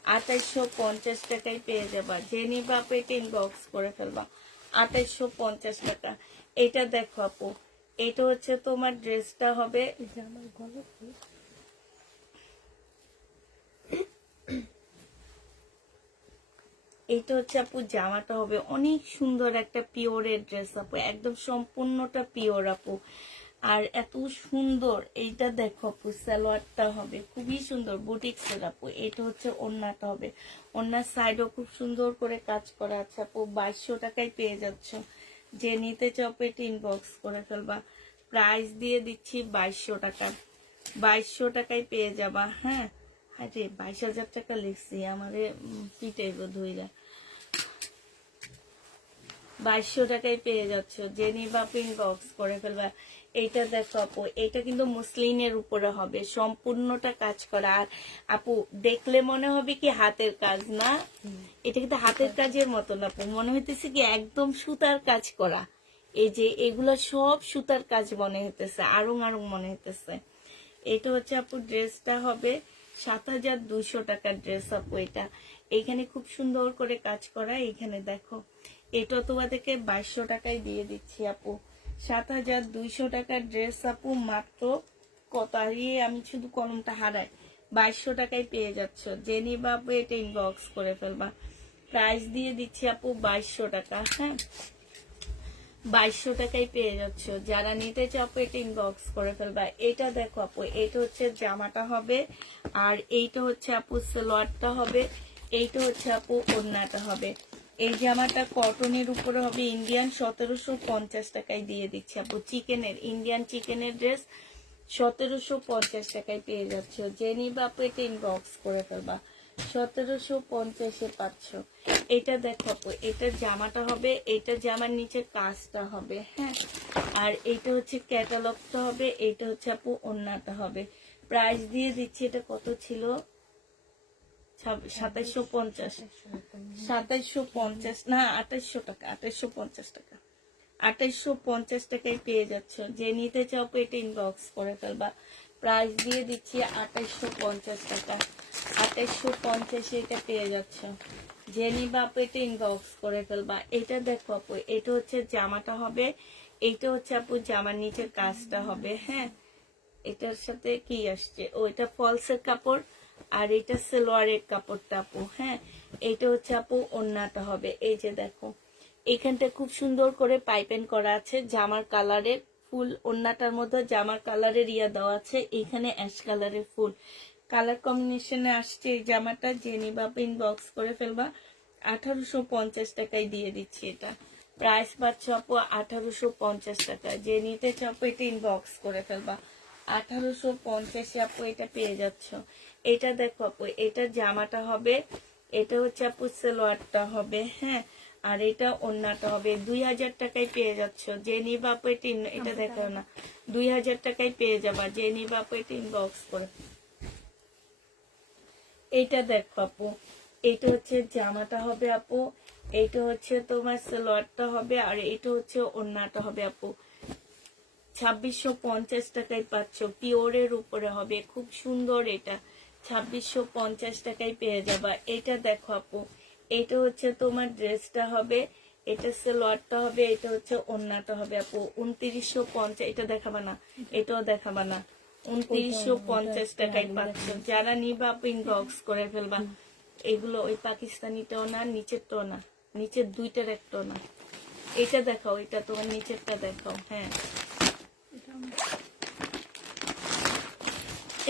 2850 টাকায় পেয়ে যাবা। যে নিবা আপু এটা ইনবক্স করে ফেলবা, 2850 টাকা। এটা দেখো আপু, এটা হচ্ছে তোমার ড্রেসটা হবে। জামার গলা কি? এইটা হচ্ছে আপু জামাটা হবে, অনেক সুন্দর একটা পিওরের ড্রেস আপু, একদম সম্পূর্ণটা পিওর আপু। আর এত সুন্দর, এইটা দেখো আপু সালোয়ারটা হবে খুবই সুন্দর বুটিক্সের আপু। এটা হচ্ছে ওড়নাটা হবে, ওড়নার সাইডও খুব সুন্দর করে কাজ করা আছে আপু। 2200 টাকায় পেয়ে যাচ্ছ। যে নিতে চাও আপু এটা ইনবক্স করে ফেলবা, প্রাইস দিয়ে দিচ্ছি 2200 টাকা। 2200 টাকায় পেয়ে যাবা। হ্যাঁ, আরে 22,000 টাকা লিখছি, আমারে পিটাইব ধইরা। 2200 টাকায় পেয়ে যাচ্ছ। যে নিবা ইনবক্স করে ফেলবা। এইটা দেখো আপু, এটা কিন্তু মুসলিনের উপরে হবে, সম্পূর্ণটা কাজ করা। আর আপু দেখলে মনে হবে কি হাতের কাজ না, এটা কিন্তু হাতের কাজের মতো না আপু, মনে হইতেছে কি একদম সুতার কাজ করা। এই যে এগুলা সব সুতার কাজ মনে হইতেছে, আরং আরং মনে হইতেছে। এটা হচ্ছে আপু ড্রেসটা হবে 7200 টাকার ড্রেস আপু। এটা এইখানে খুব সুন্দর করে কাজ করা, এইখানে দেখো। এটা তোমাদেরকে 2200 টাকায় দিয়ে দিচ্ছি আপু। 7200 টাকার ড্রেস আপু, মাত্র কত, হারিয়ে আমি শুধু কলমটা হারাই। 2200 টাকায় পেয়ে যাচ্ছ। যে নিবা আপু এটা ইনবক্স করে ফেলবা, প্রাইস দিয়ে দিচ্ছি আপু 2200 টাকা। হ্যাঁ, 2200 টাকায় পেয়ে যাচ্ছ। যারা নিতে চাও আপু এটা ইনবক্স করে ফেলবা। এটা দেখো আপু, এটা হচ্ছে জামাটা হবে, আর এইটা হচ্ছে আপু সালোয়ারটা হবে, এইটা হচ্ছে আপু ওড়নাটা হবে। এই জামাটা কটনের উপরে হবে, ইন্ডিয়ান 1750 টাকায় দিয়ে দিচ্ছি আপু। চিকেনের, ইন্ডিয়ান চিকেনের ড্রেস 1750 টাকায় পেয়ে যাচ্ছ। যে নিবা আপু এটা ইনবক্স করে ফেলবা, 1750-এ পাচ্ছ। এটা দেখো আপু, এটা জামাটা হবে, এটা জামার নিচে কাজটা হবে। হ্যাঁ, আর এইটা হচ্ছে ক্যাটালগটা হবে, এইটা হচ্ছে আপু ওড়নাটা হবে। প্রাইস দিয়ে দিচ্ছি, এটা কত ছিল, 2750, 2750 না 2800 টাকা, 2850 টাকা, 2850 টাকায় পেয়ে যাচ্ছ। যে নিতে চাও আপু এটা ইনবক্স করে ফেলবা, প্রাইস দিয়ে দিচ্ছি 2850 টাকা। 2850 এটা পেয়ে যাচ্ছ। যে নিবা আপু এটা ইনবক্স করে ফেলবা। এটা দেখো আপু, এটা হচ্ছে জামাটা হবে, এইটা হচ্ছে আপু জামার নিচের কাজটা হবে। হ্যাঁ, এটার সাথে কি আসছে, ও এটা ফলসের কাপড়, আর এটা সালোয়ারের কাপড়টা আপু। হ্যাঁ, এটা হচ্ছে আপু ওড়নাটা হবে। এই যে দেখো, এইখানটা খুব সুন্দর করে পাইপেন করা আছে, জামার কালারের ফুল, ওড়নাটার মধ্যে জামার কালারের ইয়া দেওয়া আছে, এইখানে অ্যাশ কালারের ফুল, কালার কম্বিনেশনে আসছে এই জামাটা। যে নিবা ইনবক্স করে ফেলবা। 1850 টাকায় দিয়ে দিচ্ছি এটা, প্রাইস পাচ্ছ আপু 1850 টাকা। যে নিতে চাও এটা ইনবক্স করে ফেলবা। 1850 আপু এটা পেয়ে যাচ্ছ। এটা দেখো আপু, এটা জামাটা হবে, এটা হচ্ছে আপু সালোয়ারটা হবে। হ্যাঁ, আর এটা ওড়নাটা হবে। 2000 টাকায় পেয়ে যাচ্ছ। যে নিবা আপু এটা দেখো না, 2000 টাকায় পেয়ে যাবা। যে নিবা আপু এটা ইনবক্স করে। এইটা দেখো আপু, এইটা হচ্ছে জামাটা হবে আপু, এইটা হচ্ছে তোমার সালোয়ারটা হবে, আর এটা হচ্ছে ওড়নাটা হবে আপু। 2650 টাকায় পাচ্ছ, পিওরের উপরে হবে, খুব সুন্দর। এটা 2650 টাকায় পেয়ে যাবা। এটা দেখো আপু, এটা হচ্ছে তোমার ড্রেসটা হবে, এটা সালোয়ারটা হবে, এটা হচ্ছে ওড়নাটা হবে আপু। 2950, এটা দেখাবা না, এটাও দেখাবা না, 2950 টাকায় পাচ্ছ। যারা নিবা আপু ইনবক্স করে ফেলবা। এগুলো ওই পাকিস্তানিটাও না, নিচেরটাও না, নিচের দুইটার একটাও না। এটা দেখাও, এটা তোমার নিচেরটা দেখাও। হ্যাঁ,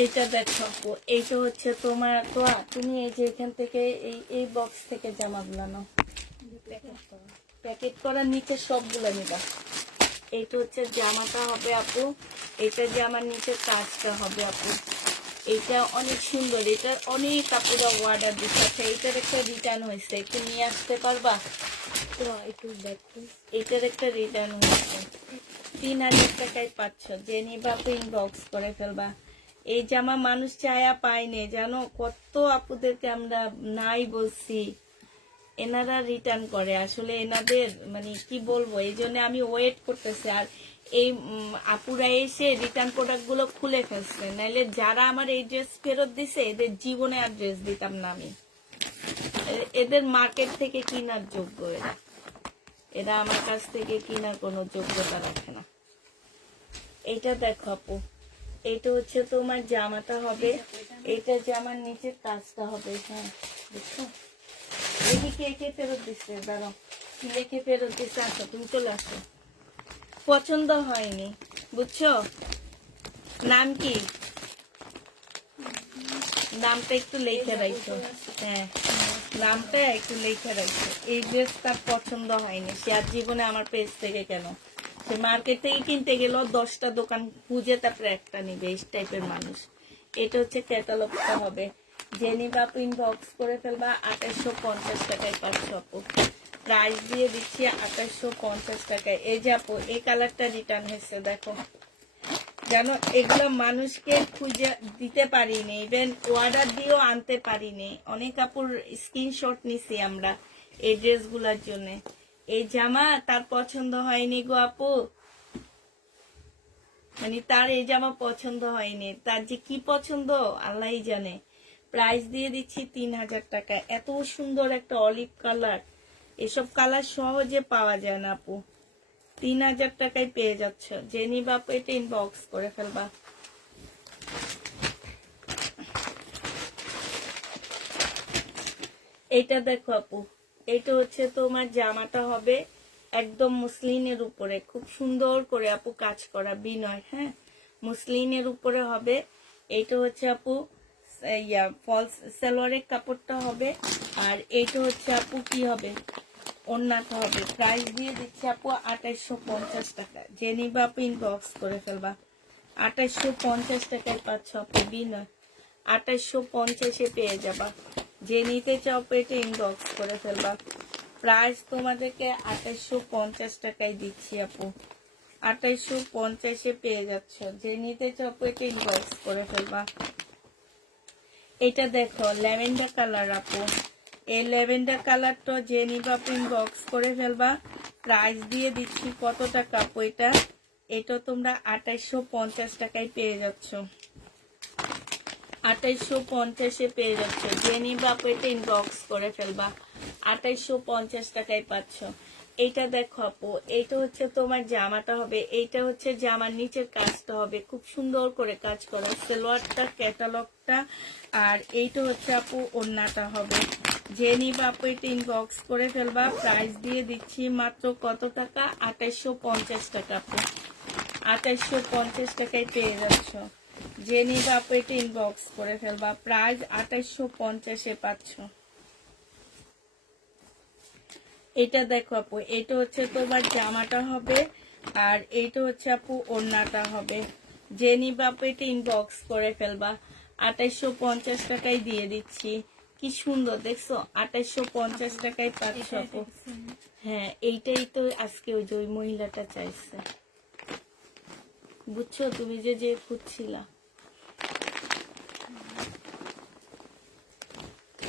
এটা দেখো আপু, এইটা হচ্ছে তোমার তো, তুমি এই যে এখান থেকে এই বক্স থেকে জামাগুলো নাও, প্যাকেট করা নিচে সবগুলো নিবা। এইটা হচ্ছে জামাটা হবে আপু, এটা জামার নিচের কাজটা হবে আপু। এটা অনেক সুন্দর, এটা অনেক আপুরা অর্ডার দিচ্ছে। আচ্ছা, এটার একটা রিটার্ন হয়েছে, একটু নিয়ে আসতে পারবা? তো একটু দেখো, এটার একটা রিটার্ন হয়েছে, 3000 টাকায় পাচ্ছ। যে নিবা আপু ইনবক্স করে ফেলবা। এই জামা মানুষ চায়া পায়নি জানো, কত আপুদেরকে আমরা নাই বলছি, এনারা রিটার্ন করে। আসলে এনাদের মানে কি বলবো, এই জন্য আমি ওয়েট করতেছি। আর এই আপুরা এসে রিটার্ন প্রোডাক্ট গুলো খুলে ফেলছে, নাইলে যারা আমার এই ড্রেস ফেরত দিছে এদের জীবনে আর ড্রেস দিতাম না আমি। এদের মার্কেট থেকে কেনার যোগ্য, এরা আমার কাছ থেকে কেনার কোনো যোগ্যতা রাখে না। এইটা দেখো আপু, এইটা হচ্ছে তোমার জামাটা হবে, এইটা জামার নিচের কাজটা হবে। হ্যাঁ, দেখো, দেখি কে কে ফেরত দিচ্ছে, দাঁড়াও, কি লেখে ফেরত দিচ্ছে। আসো, তুমি চলে আসো। পছন্দ হয়নি, বুঝছো? নাম কি? নামটা একটু লেখে রাখছো। হ্যাঁ, নামটা একটু লেখে রাখছো। এই ড্রেসটা পছন্দ হয়নি, সে আর জীবনে আমার পেজ থেকে কেন, সে মার্কেট থেকে কিনতে গেল 10টা দোকান খুঁজে তারপরে একটা নিবে, এই টাইপের মানুষ। এটা হচ্ছে ক্যাটালগটা হবে। যে নিবা আপু ইনবক্স করে ফেলবা। 2850 টাকায় পাচ্ছ আপু, প্রাইস দিয়ে দিচ্ছি 2850 টাকায়। এই যে আপু, এই কালারটা রিটার্ন হয়েছে, দেখো জানো, এগুলো মানুষকে খুঁজে দিতে পারিনি, ইভেন অর্ডার দিয়েও আনতে পারিনি। অনেক আপুর স্ক্রিনশট নিছি আমরা এই ড্রেসগুলোর জন্য। এই জামা তার পছন্দ হয়নি গো আপু, মানে তার এই জামা পছন্দ হয়নি, তার যে কি পছন্দ আল্লাহই জানে। প্রাইস দিয়ে দিচ্ছি 3000 টাকা। এত সুন্দর একটা অলিভ কালার, এসব কালার সহজে পাওয়া যায় না আপু। 3000 টাকায় পেয়ে যাচ্ছ। যে নিবা আপু এটা ইনবক্স করে ফেলবা। এটা দেখো আপু, এটা হচ্ছে তোমার জামাটা হবে একদম মুসলিনের উপরে, খুব সুন্দর করে আপু কাজ করা বিনয়। হ্যাঁ, মুসলিনের উপরে হবে। এইটা হচ্ছে আপু ফলস সালোয়ারের কাপড়টা হবে, আর এইটা হচ্ছে আপু কি হবে, ওড়নাটা হবে। প্রাইস দিয়ে দিচ্ছে আপু 2850 টাকা। যে নিবা আপু ইনবক্স করে ফেলবা। 2850 টাকায় পাচ্ছ আপু বিনয়, 2850-এ পেয়ে যাবা। যে নিতে চাও পেটে ইনবক্স করে ফেলবা। প্রাইস তোমাদেরকে 2850 টাকায় দিচ্ছি আপু, 2850-এ পেয়ে যাচ্ছ। যে নিতে চাও পেটে ইনবক্স করে ফেলবা। এটা দেখো ল্যাভেন্ডার কালার আপু, এই ল্যাভেন্ডার কালারটা যে নিবা আপু ইনবক্স করে ফেলবা। প্রাইস দিয়ে দিচ্ছি কত টাকা আপু, এটা তোমরা 2850 টাকায় পেয়ে যাচ্ছ। 2850 পেয়ে যাচ্ছ। যে নিবা আপু এটা ইনবক্স করে ফেলবা। 2850 টাকায় পাচ্ছ। এইটা দেখো আপু, এইটা হচ্ছে তোমার জামাটা হবে, এইটা হচ্ছে জামার নিচের কাজটা হবে খুব সুন্দর করে কাজ করা, সালোয়ারটা ক্যাটালগটা, আর এইটা হচ্ছে আপু ওড়নাটা হবে। যে নিবা আপু এটা ইনবক্স করে ফেলবা। প্রাইস দিয়ে দিচ্ছি মাত্র কত টাকা? 2850 টাকা আপু। 2850 টাকায় পেয়ে যাচ্ছ। যে নিবা আপু এটা ইনবক্স করে ফেলবা। প্রাইস 2850-এ পাচ্ছ। এটা দেখো আপু, এটা হচ্ছে তোমার জামাটা হবে, আর এইটা হচ্ছে আপু ওড়নাটা হবে। যে নিবা আপু এটা ইনবক্স করে ফেলবা। 2850 টাকায় দিয়ে দিচ্ছি। কি সুন্দর দেখছো, 2850 টাকায় পাচ্ছ আপু। হ্যাঁ, এইটাই তো আজকে ওই যে ওই মহিলাটা চাইছে, বুঝছো? তুমি যে যে খুঁজছিলা,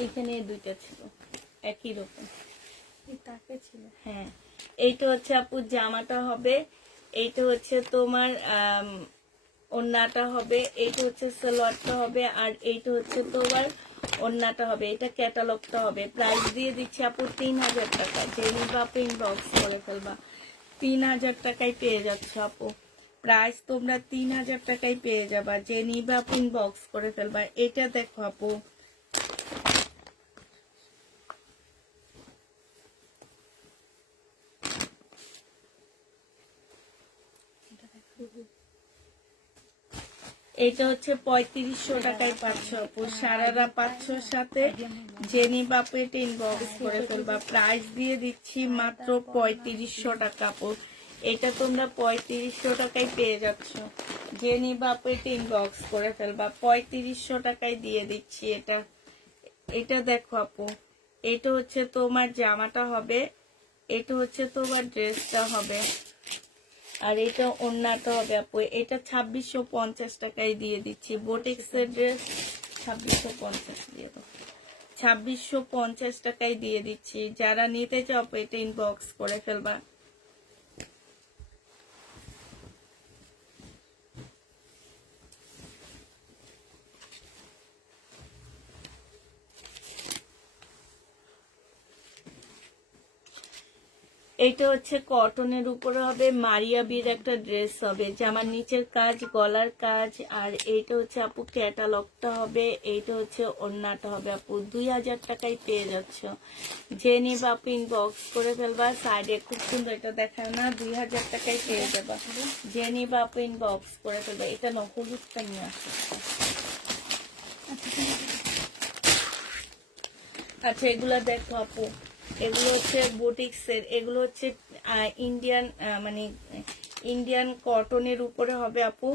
এখানে দুইটা ছিল একই রকম। তাকে ছিল। হ্যাঁ, এইটা হচ্ছে আপু জামাটা হবে, এইটা হচ্ছে তোমার ওড়নাটা হবে, এইটা হচ্ছে সালোয়ারটা হবে, আর এইটা হচ্ছে তোমার ওড়নাটা হবে। এটা ক্যাটালগটা হবে। প্রাইস দিয়ে দিচ্ছি আপু 3000 টাকা। যে নিবা আপু ইনবক্স করে ফেলবা। 3000 টাকায় পেয়ে যাচ্ছ আপু। প্রাইস তোমরা 3000 টাকায় পেয়ে যাবা। যে নিবা আপু ইনবক্স করে ফেলবা। এটা দেখো আপু, এটা হচ্ছে 3500 টাকায় পাচ্ছ আপু। সারারা পাচ্ছ সাথে। জেনি বাপু এটা ইনবক্স করে ফেলবা। প্রাইস দিয়ে দিচ্ছি মাত্র 3500 টাকা আপু। এটা তোমরা 3500 টাকায় পেয়ে যাচ্ছ। জেনি বাপু এটা ইনবক্স করে ফেলবা। 3500 টাকায় দিয়ে দিচ্ছি এটা। এটা দেখো আপু, এটা হচ্ছে তোমার জামাটা হবে, এটা হচ্ছে তোমার ড্রেসটা হবে, আর এটা ওড়নাটা হবে আপু। এটা 2650 টাকায় দিয়ে দিচ্ছি। বোটেক্সের ড্রেস 2650 দিয়ে দাও। 2650 টাকায় দিয়ে দিচ্ছি। যারা নিতে চাও আপু এটা ইনবক্স করে ফেলবা। এটা হচ্ছে কটনের উপরে হবে, মারিয়াবির একটা ড্রেস হবে, জামার নিচের কাজ, গলার কাজ, আর এইটা হচ্ছে আপু ক্যাটালগটা হবে, এইটা হচ্ছে ওড়নাটা হবে আপু। 2000 টাকায় পেয়ে যাচ্ছ। যে নিবা আপু ইনবক্স করে ফেলবা। সাইডে খুব সুন্দর, এটা দেখায় না, 2000 টাকায় পেয়ে যাবা। যে নিবা আপু ইনবক্স করে ফেলবা। এটা না, হলুদটা নিয়ে আসো। আচ্ছা, এগুলা দেখো আপু, এগুলো হচ্ছে বুটিক্সের, এগুলো হচ্ছে ইন্ডিয়ান, মানে ইন্ডিয়ান কটনের উপরে হবে আপু।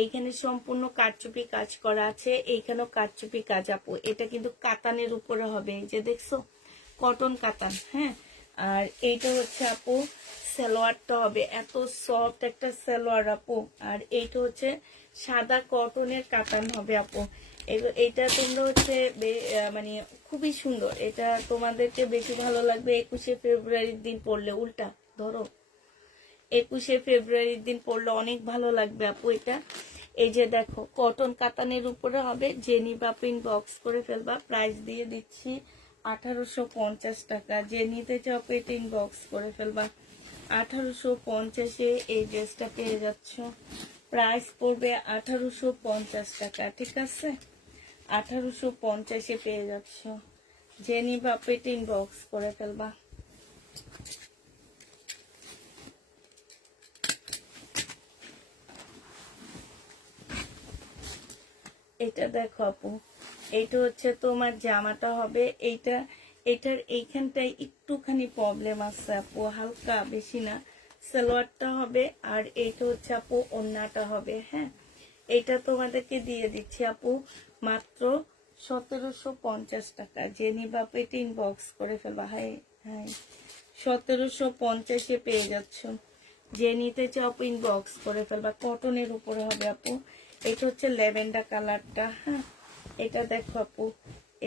এইখানে সম্পূর্ণ কারচুপি কাজ করা আছে, এইখানেও কারচুপি কাজ আপু। এটা কিন্তু কাতানের উপরে হবে, এই যে দেখছো, কটন কাতান। হ্যাঁ, আর এইটা হচ্ছে আপু সালোয়ারটা হবে, এত সফট একটা সালোয়ার আপু। আর এইটা হচ্ছে সাদা কটনের কাতান হবে আপু। এটা তোমরা হচ্ছে মানে খুবই সুন্দর। এটা তোমাদেরকে বেশি ভালো লাগবে 21শে ফেব্রুয়ারির দিন পড়লে। উল্টা ধরো, 21শে ফেব্রুয়ারির দিন পড়লে অনেক ভালো লাগবে আপু এটা। এই যে দেখো, কটন কাতানের উপরে হবে। যে নিবা আপু ইনবক্স করে ফেলবা। প্রাইস দিয়ে দিচ্ছি 1850 টাকা। যে নিতে চাও আপু এটা ইনবক্স করে ফেলবা। 1850-এ এই ড্রেসটা পেয়ে যাচ্ছ। প্রাইস পড়বে 1850 টাকা, ঠিক আছে? 1850-এ পেয়ে যাচ্ছ। যে নিবা আপু এটা ইনবক্স করে ফেলবা। এটা দেখো আপু, এইটা হচ্ছে তোমার জামাটা হবে। এটার এইখানটায় একটুখানি প্রবলেম আছে আপু, হালকা, বেশি না। সালোয়ারটা হবে, আর এইটা হচ্ছে আপু ওড়নাটা হবে। হ্যাঁ, এটা তোমাদেরকে দিয়ে দিচ্ছি আপু মাত্র 1750 টাকা। যে নিবা আপু এটা ইনবক্স করে ফেলবা। হাই হাই, 1750-এ পেয়ে যাচ্ছ। যে নিতে চাও আপু ইনবক্স করে ফেলবা। কটনের উপরে হবে আপু। এটা হচ্ছে ল্যাভেন্ডার কালারটা। হ্যাঁ, এটা দেখো আপু,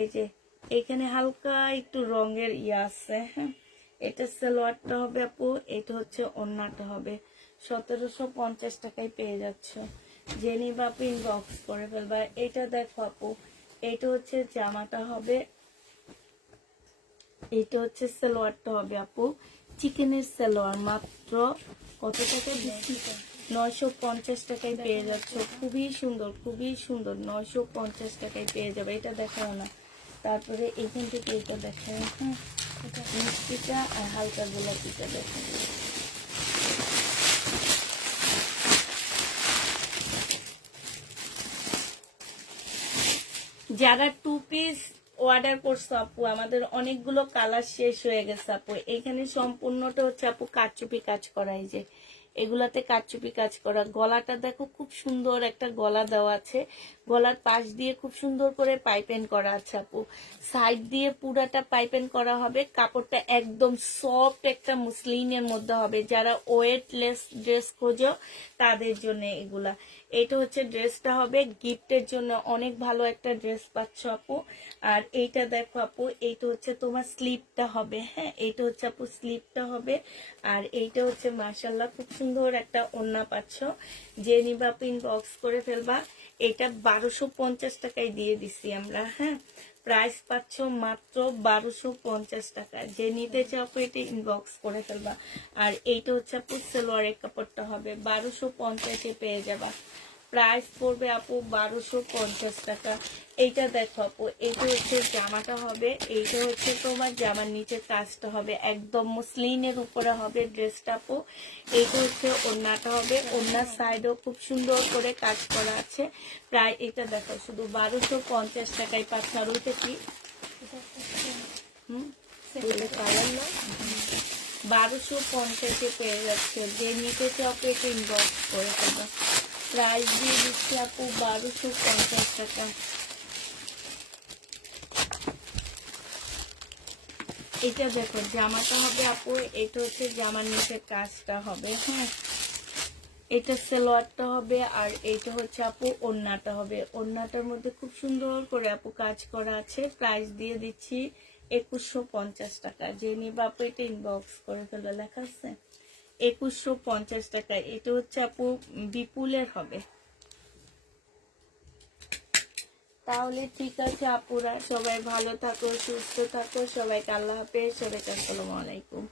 এই যে এখানে হালকা একটু রঙের আছে। হ্যাঁ, এটা সালোয়ারটা হবে আপু, এটা হচ্ছে ওড়নাটা হবে। 1750 টাকায় পেয়ে যাচ্ছ। যে নিবা আপু ইনবক্স করে ফেলবা। এটা দেখো আপু, এটা হচ্ছে জামাটা হবে, এটা হচ্ছে সালোয়ারটা হবে আপু, চিকেনের সালোয়ার। মাত্র কত টাকা দিচ্ছি? 950 টাকায় পেয়ে যাচ্ছ। খুবই সুন্দর, খুবই সুন্দর। 950 টাকায় পেয়ে যাবে। এটা দেখাও না। তারপরে এখান থেকে এটা দেখায়, হ্যাঁ, মিষ্টিটা আর হালকা গোলাপিটা দেখো। যারা 2 পিস অর্ডার করছো আপু, আমাদের অনেকগুলো কালার শেষ হয়ে গেছে আপু। এখানে সম্পূর্ণটা হচ্ছে আপু কারচুপি কাজ করা। এই যে এগুলাতে কারচুপি কাজ করা। গলাটা দেখো, খুব সুন্দর একটা গলা দেওয়া আছে। গলার পাশ দিয়ে খুব সুন্দর করে পাইপেন করা আছে আপু। সাইড দিয়ে পুরাটা পাইপেন করা হবে। কাপড়টা একদম সফট একটা মুসলিনের মধ্যে হবে। যারা ওয়েটলেস ড্রেস খোঁজো তাদের জন্য এগুলা। এটা হচ্ছে ড্রেসটা হবে গিফটের জন্য, অনেক ভালো একটা ড্রেস পাচ্ছ আপু। আর এইটা দেখো আপু, এইটা হচ্ছে তোমার স্লিপটা হবে, হ্যাঁ, এইটা হচ্ছে আপু স্লিপটা হবে। আর এইটা হচ্ছে মাশাআল্লাহ খুব সুন্দর একটা ওড়না পাচ্ছ। যে নিবা আপু ইনবক্স করে ফেলবা। এটা 1250 টাকায় দিয়ে দিছি আমরা, হ্যাঁ, প্রাইস পাচ্ছ মাত্র 1250 টাকা। যে নিতে চাও আপু এটা ইনবক্স করে ফেলবা। আর এইটা হচ্ছে আপু সালোয়ারের কাপড়টা হবে, 1250-এ পেয়ে যাবা। প্রাইস পড়বে আপু 1250 টাকা। এইটা দেখো আপু, এইটা হচ্ছে জামাটা হবে, এইটা হচ্ছে তোমার জামার নিচের কাজটা হবে একদম মুসলিনের উপরে হবে ড্রেসটা আপু। এইটা হচ্ছে ওড়নাটা হবে, ওড়নার সাইডেও খুব সুন্দর করে কাজ করা আছে। প্রায় এটা দেখো শুধু 1250 টাকায় পাচ্ছ। আর ওইটা কি কালার না 1250-এ পেয়ে যাচ্ছে। যে নিতে চাও এটা ইনবক্স করে ফেলবা। প্রাইস দিয়ে দিচ্ছি আপু 1250 টাকা। এটা দেখো জামাটা হবে আপু, এটা হচ্ছে জামার নিচের কাজটা হবে, হ্যাঁ, এটা সালোয়ারটা হবে। আর এটা হচ্ছে আপু ওড়নাটা হবে। ওড়নাটার মধ্যে খুব সুন্দর করে আপু কাজ করা আছে। প্রাইস দিয়ে দিচ্ছি 2150 টাকা। যে নিবা আপু এটা ইনবক্স করে ফেলো, লেখা আছে 2150 টাকা। এটা হচ্ছে আপু বিপুলের হবে। তাহলে ঠিক আছে আপুরা, সবাই ভালো থাকো, সুস্থ থাকো, সবাইকে আল্লাহ হাফেজ, সবাইকে আসসালামু আলাইকুম।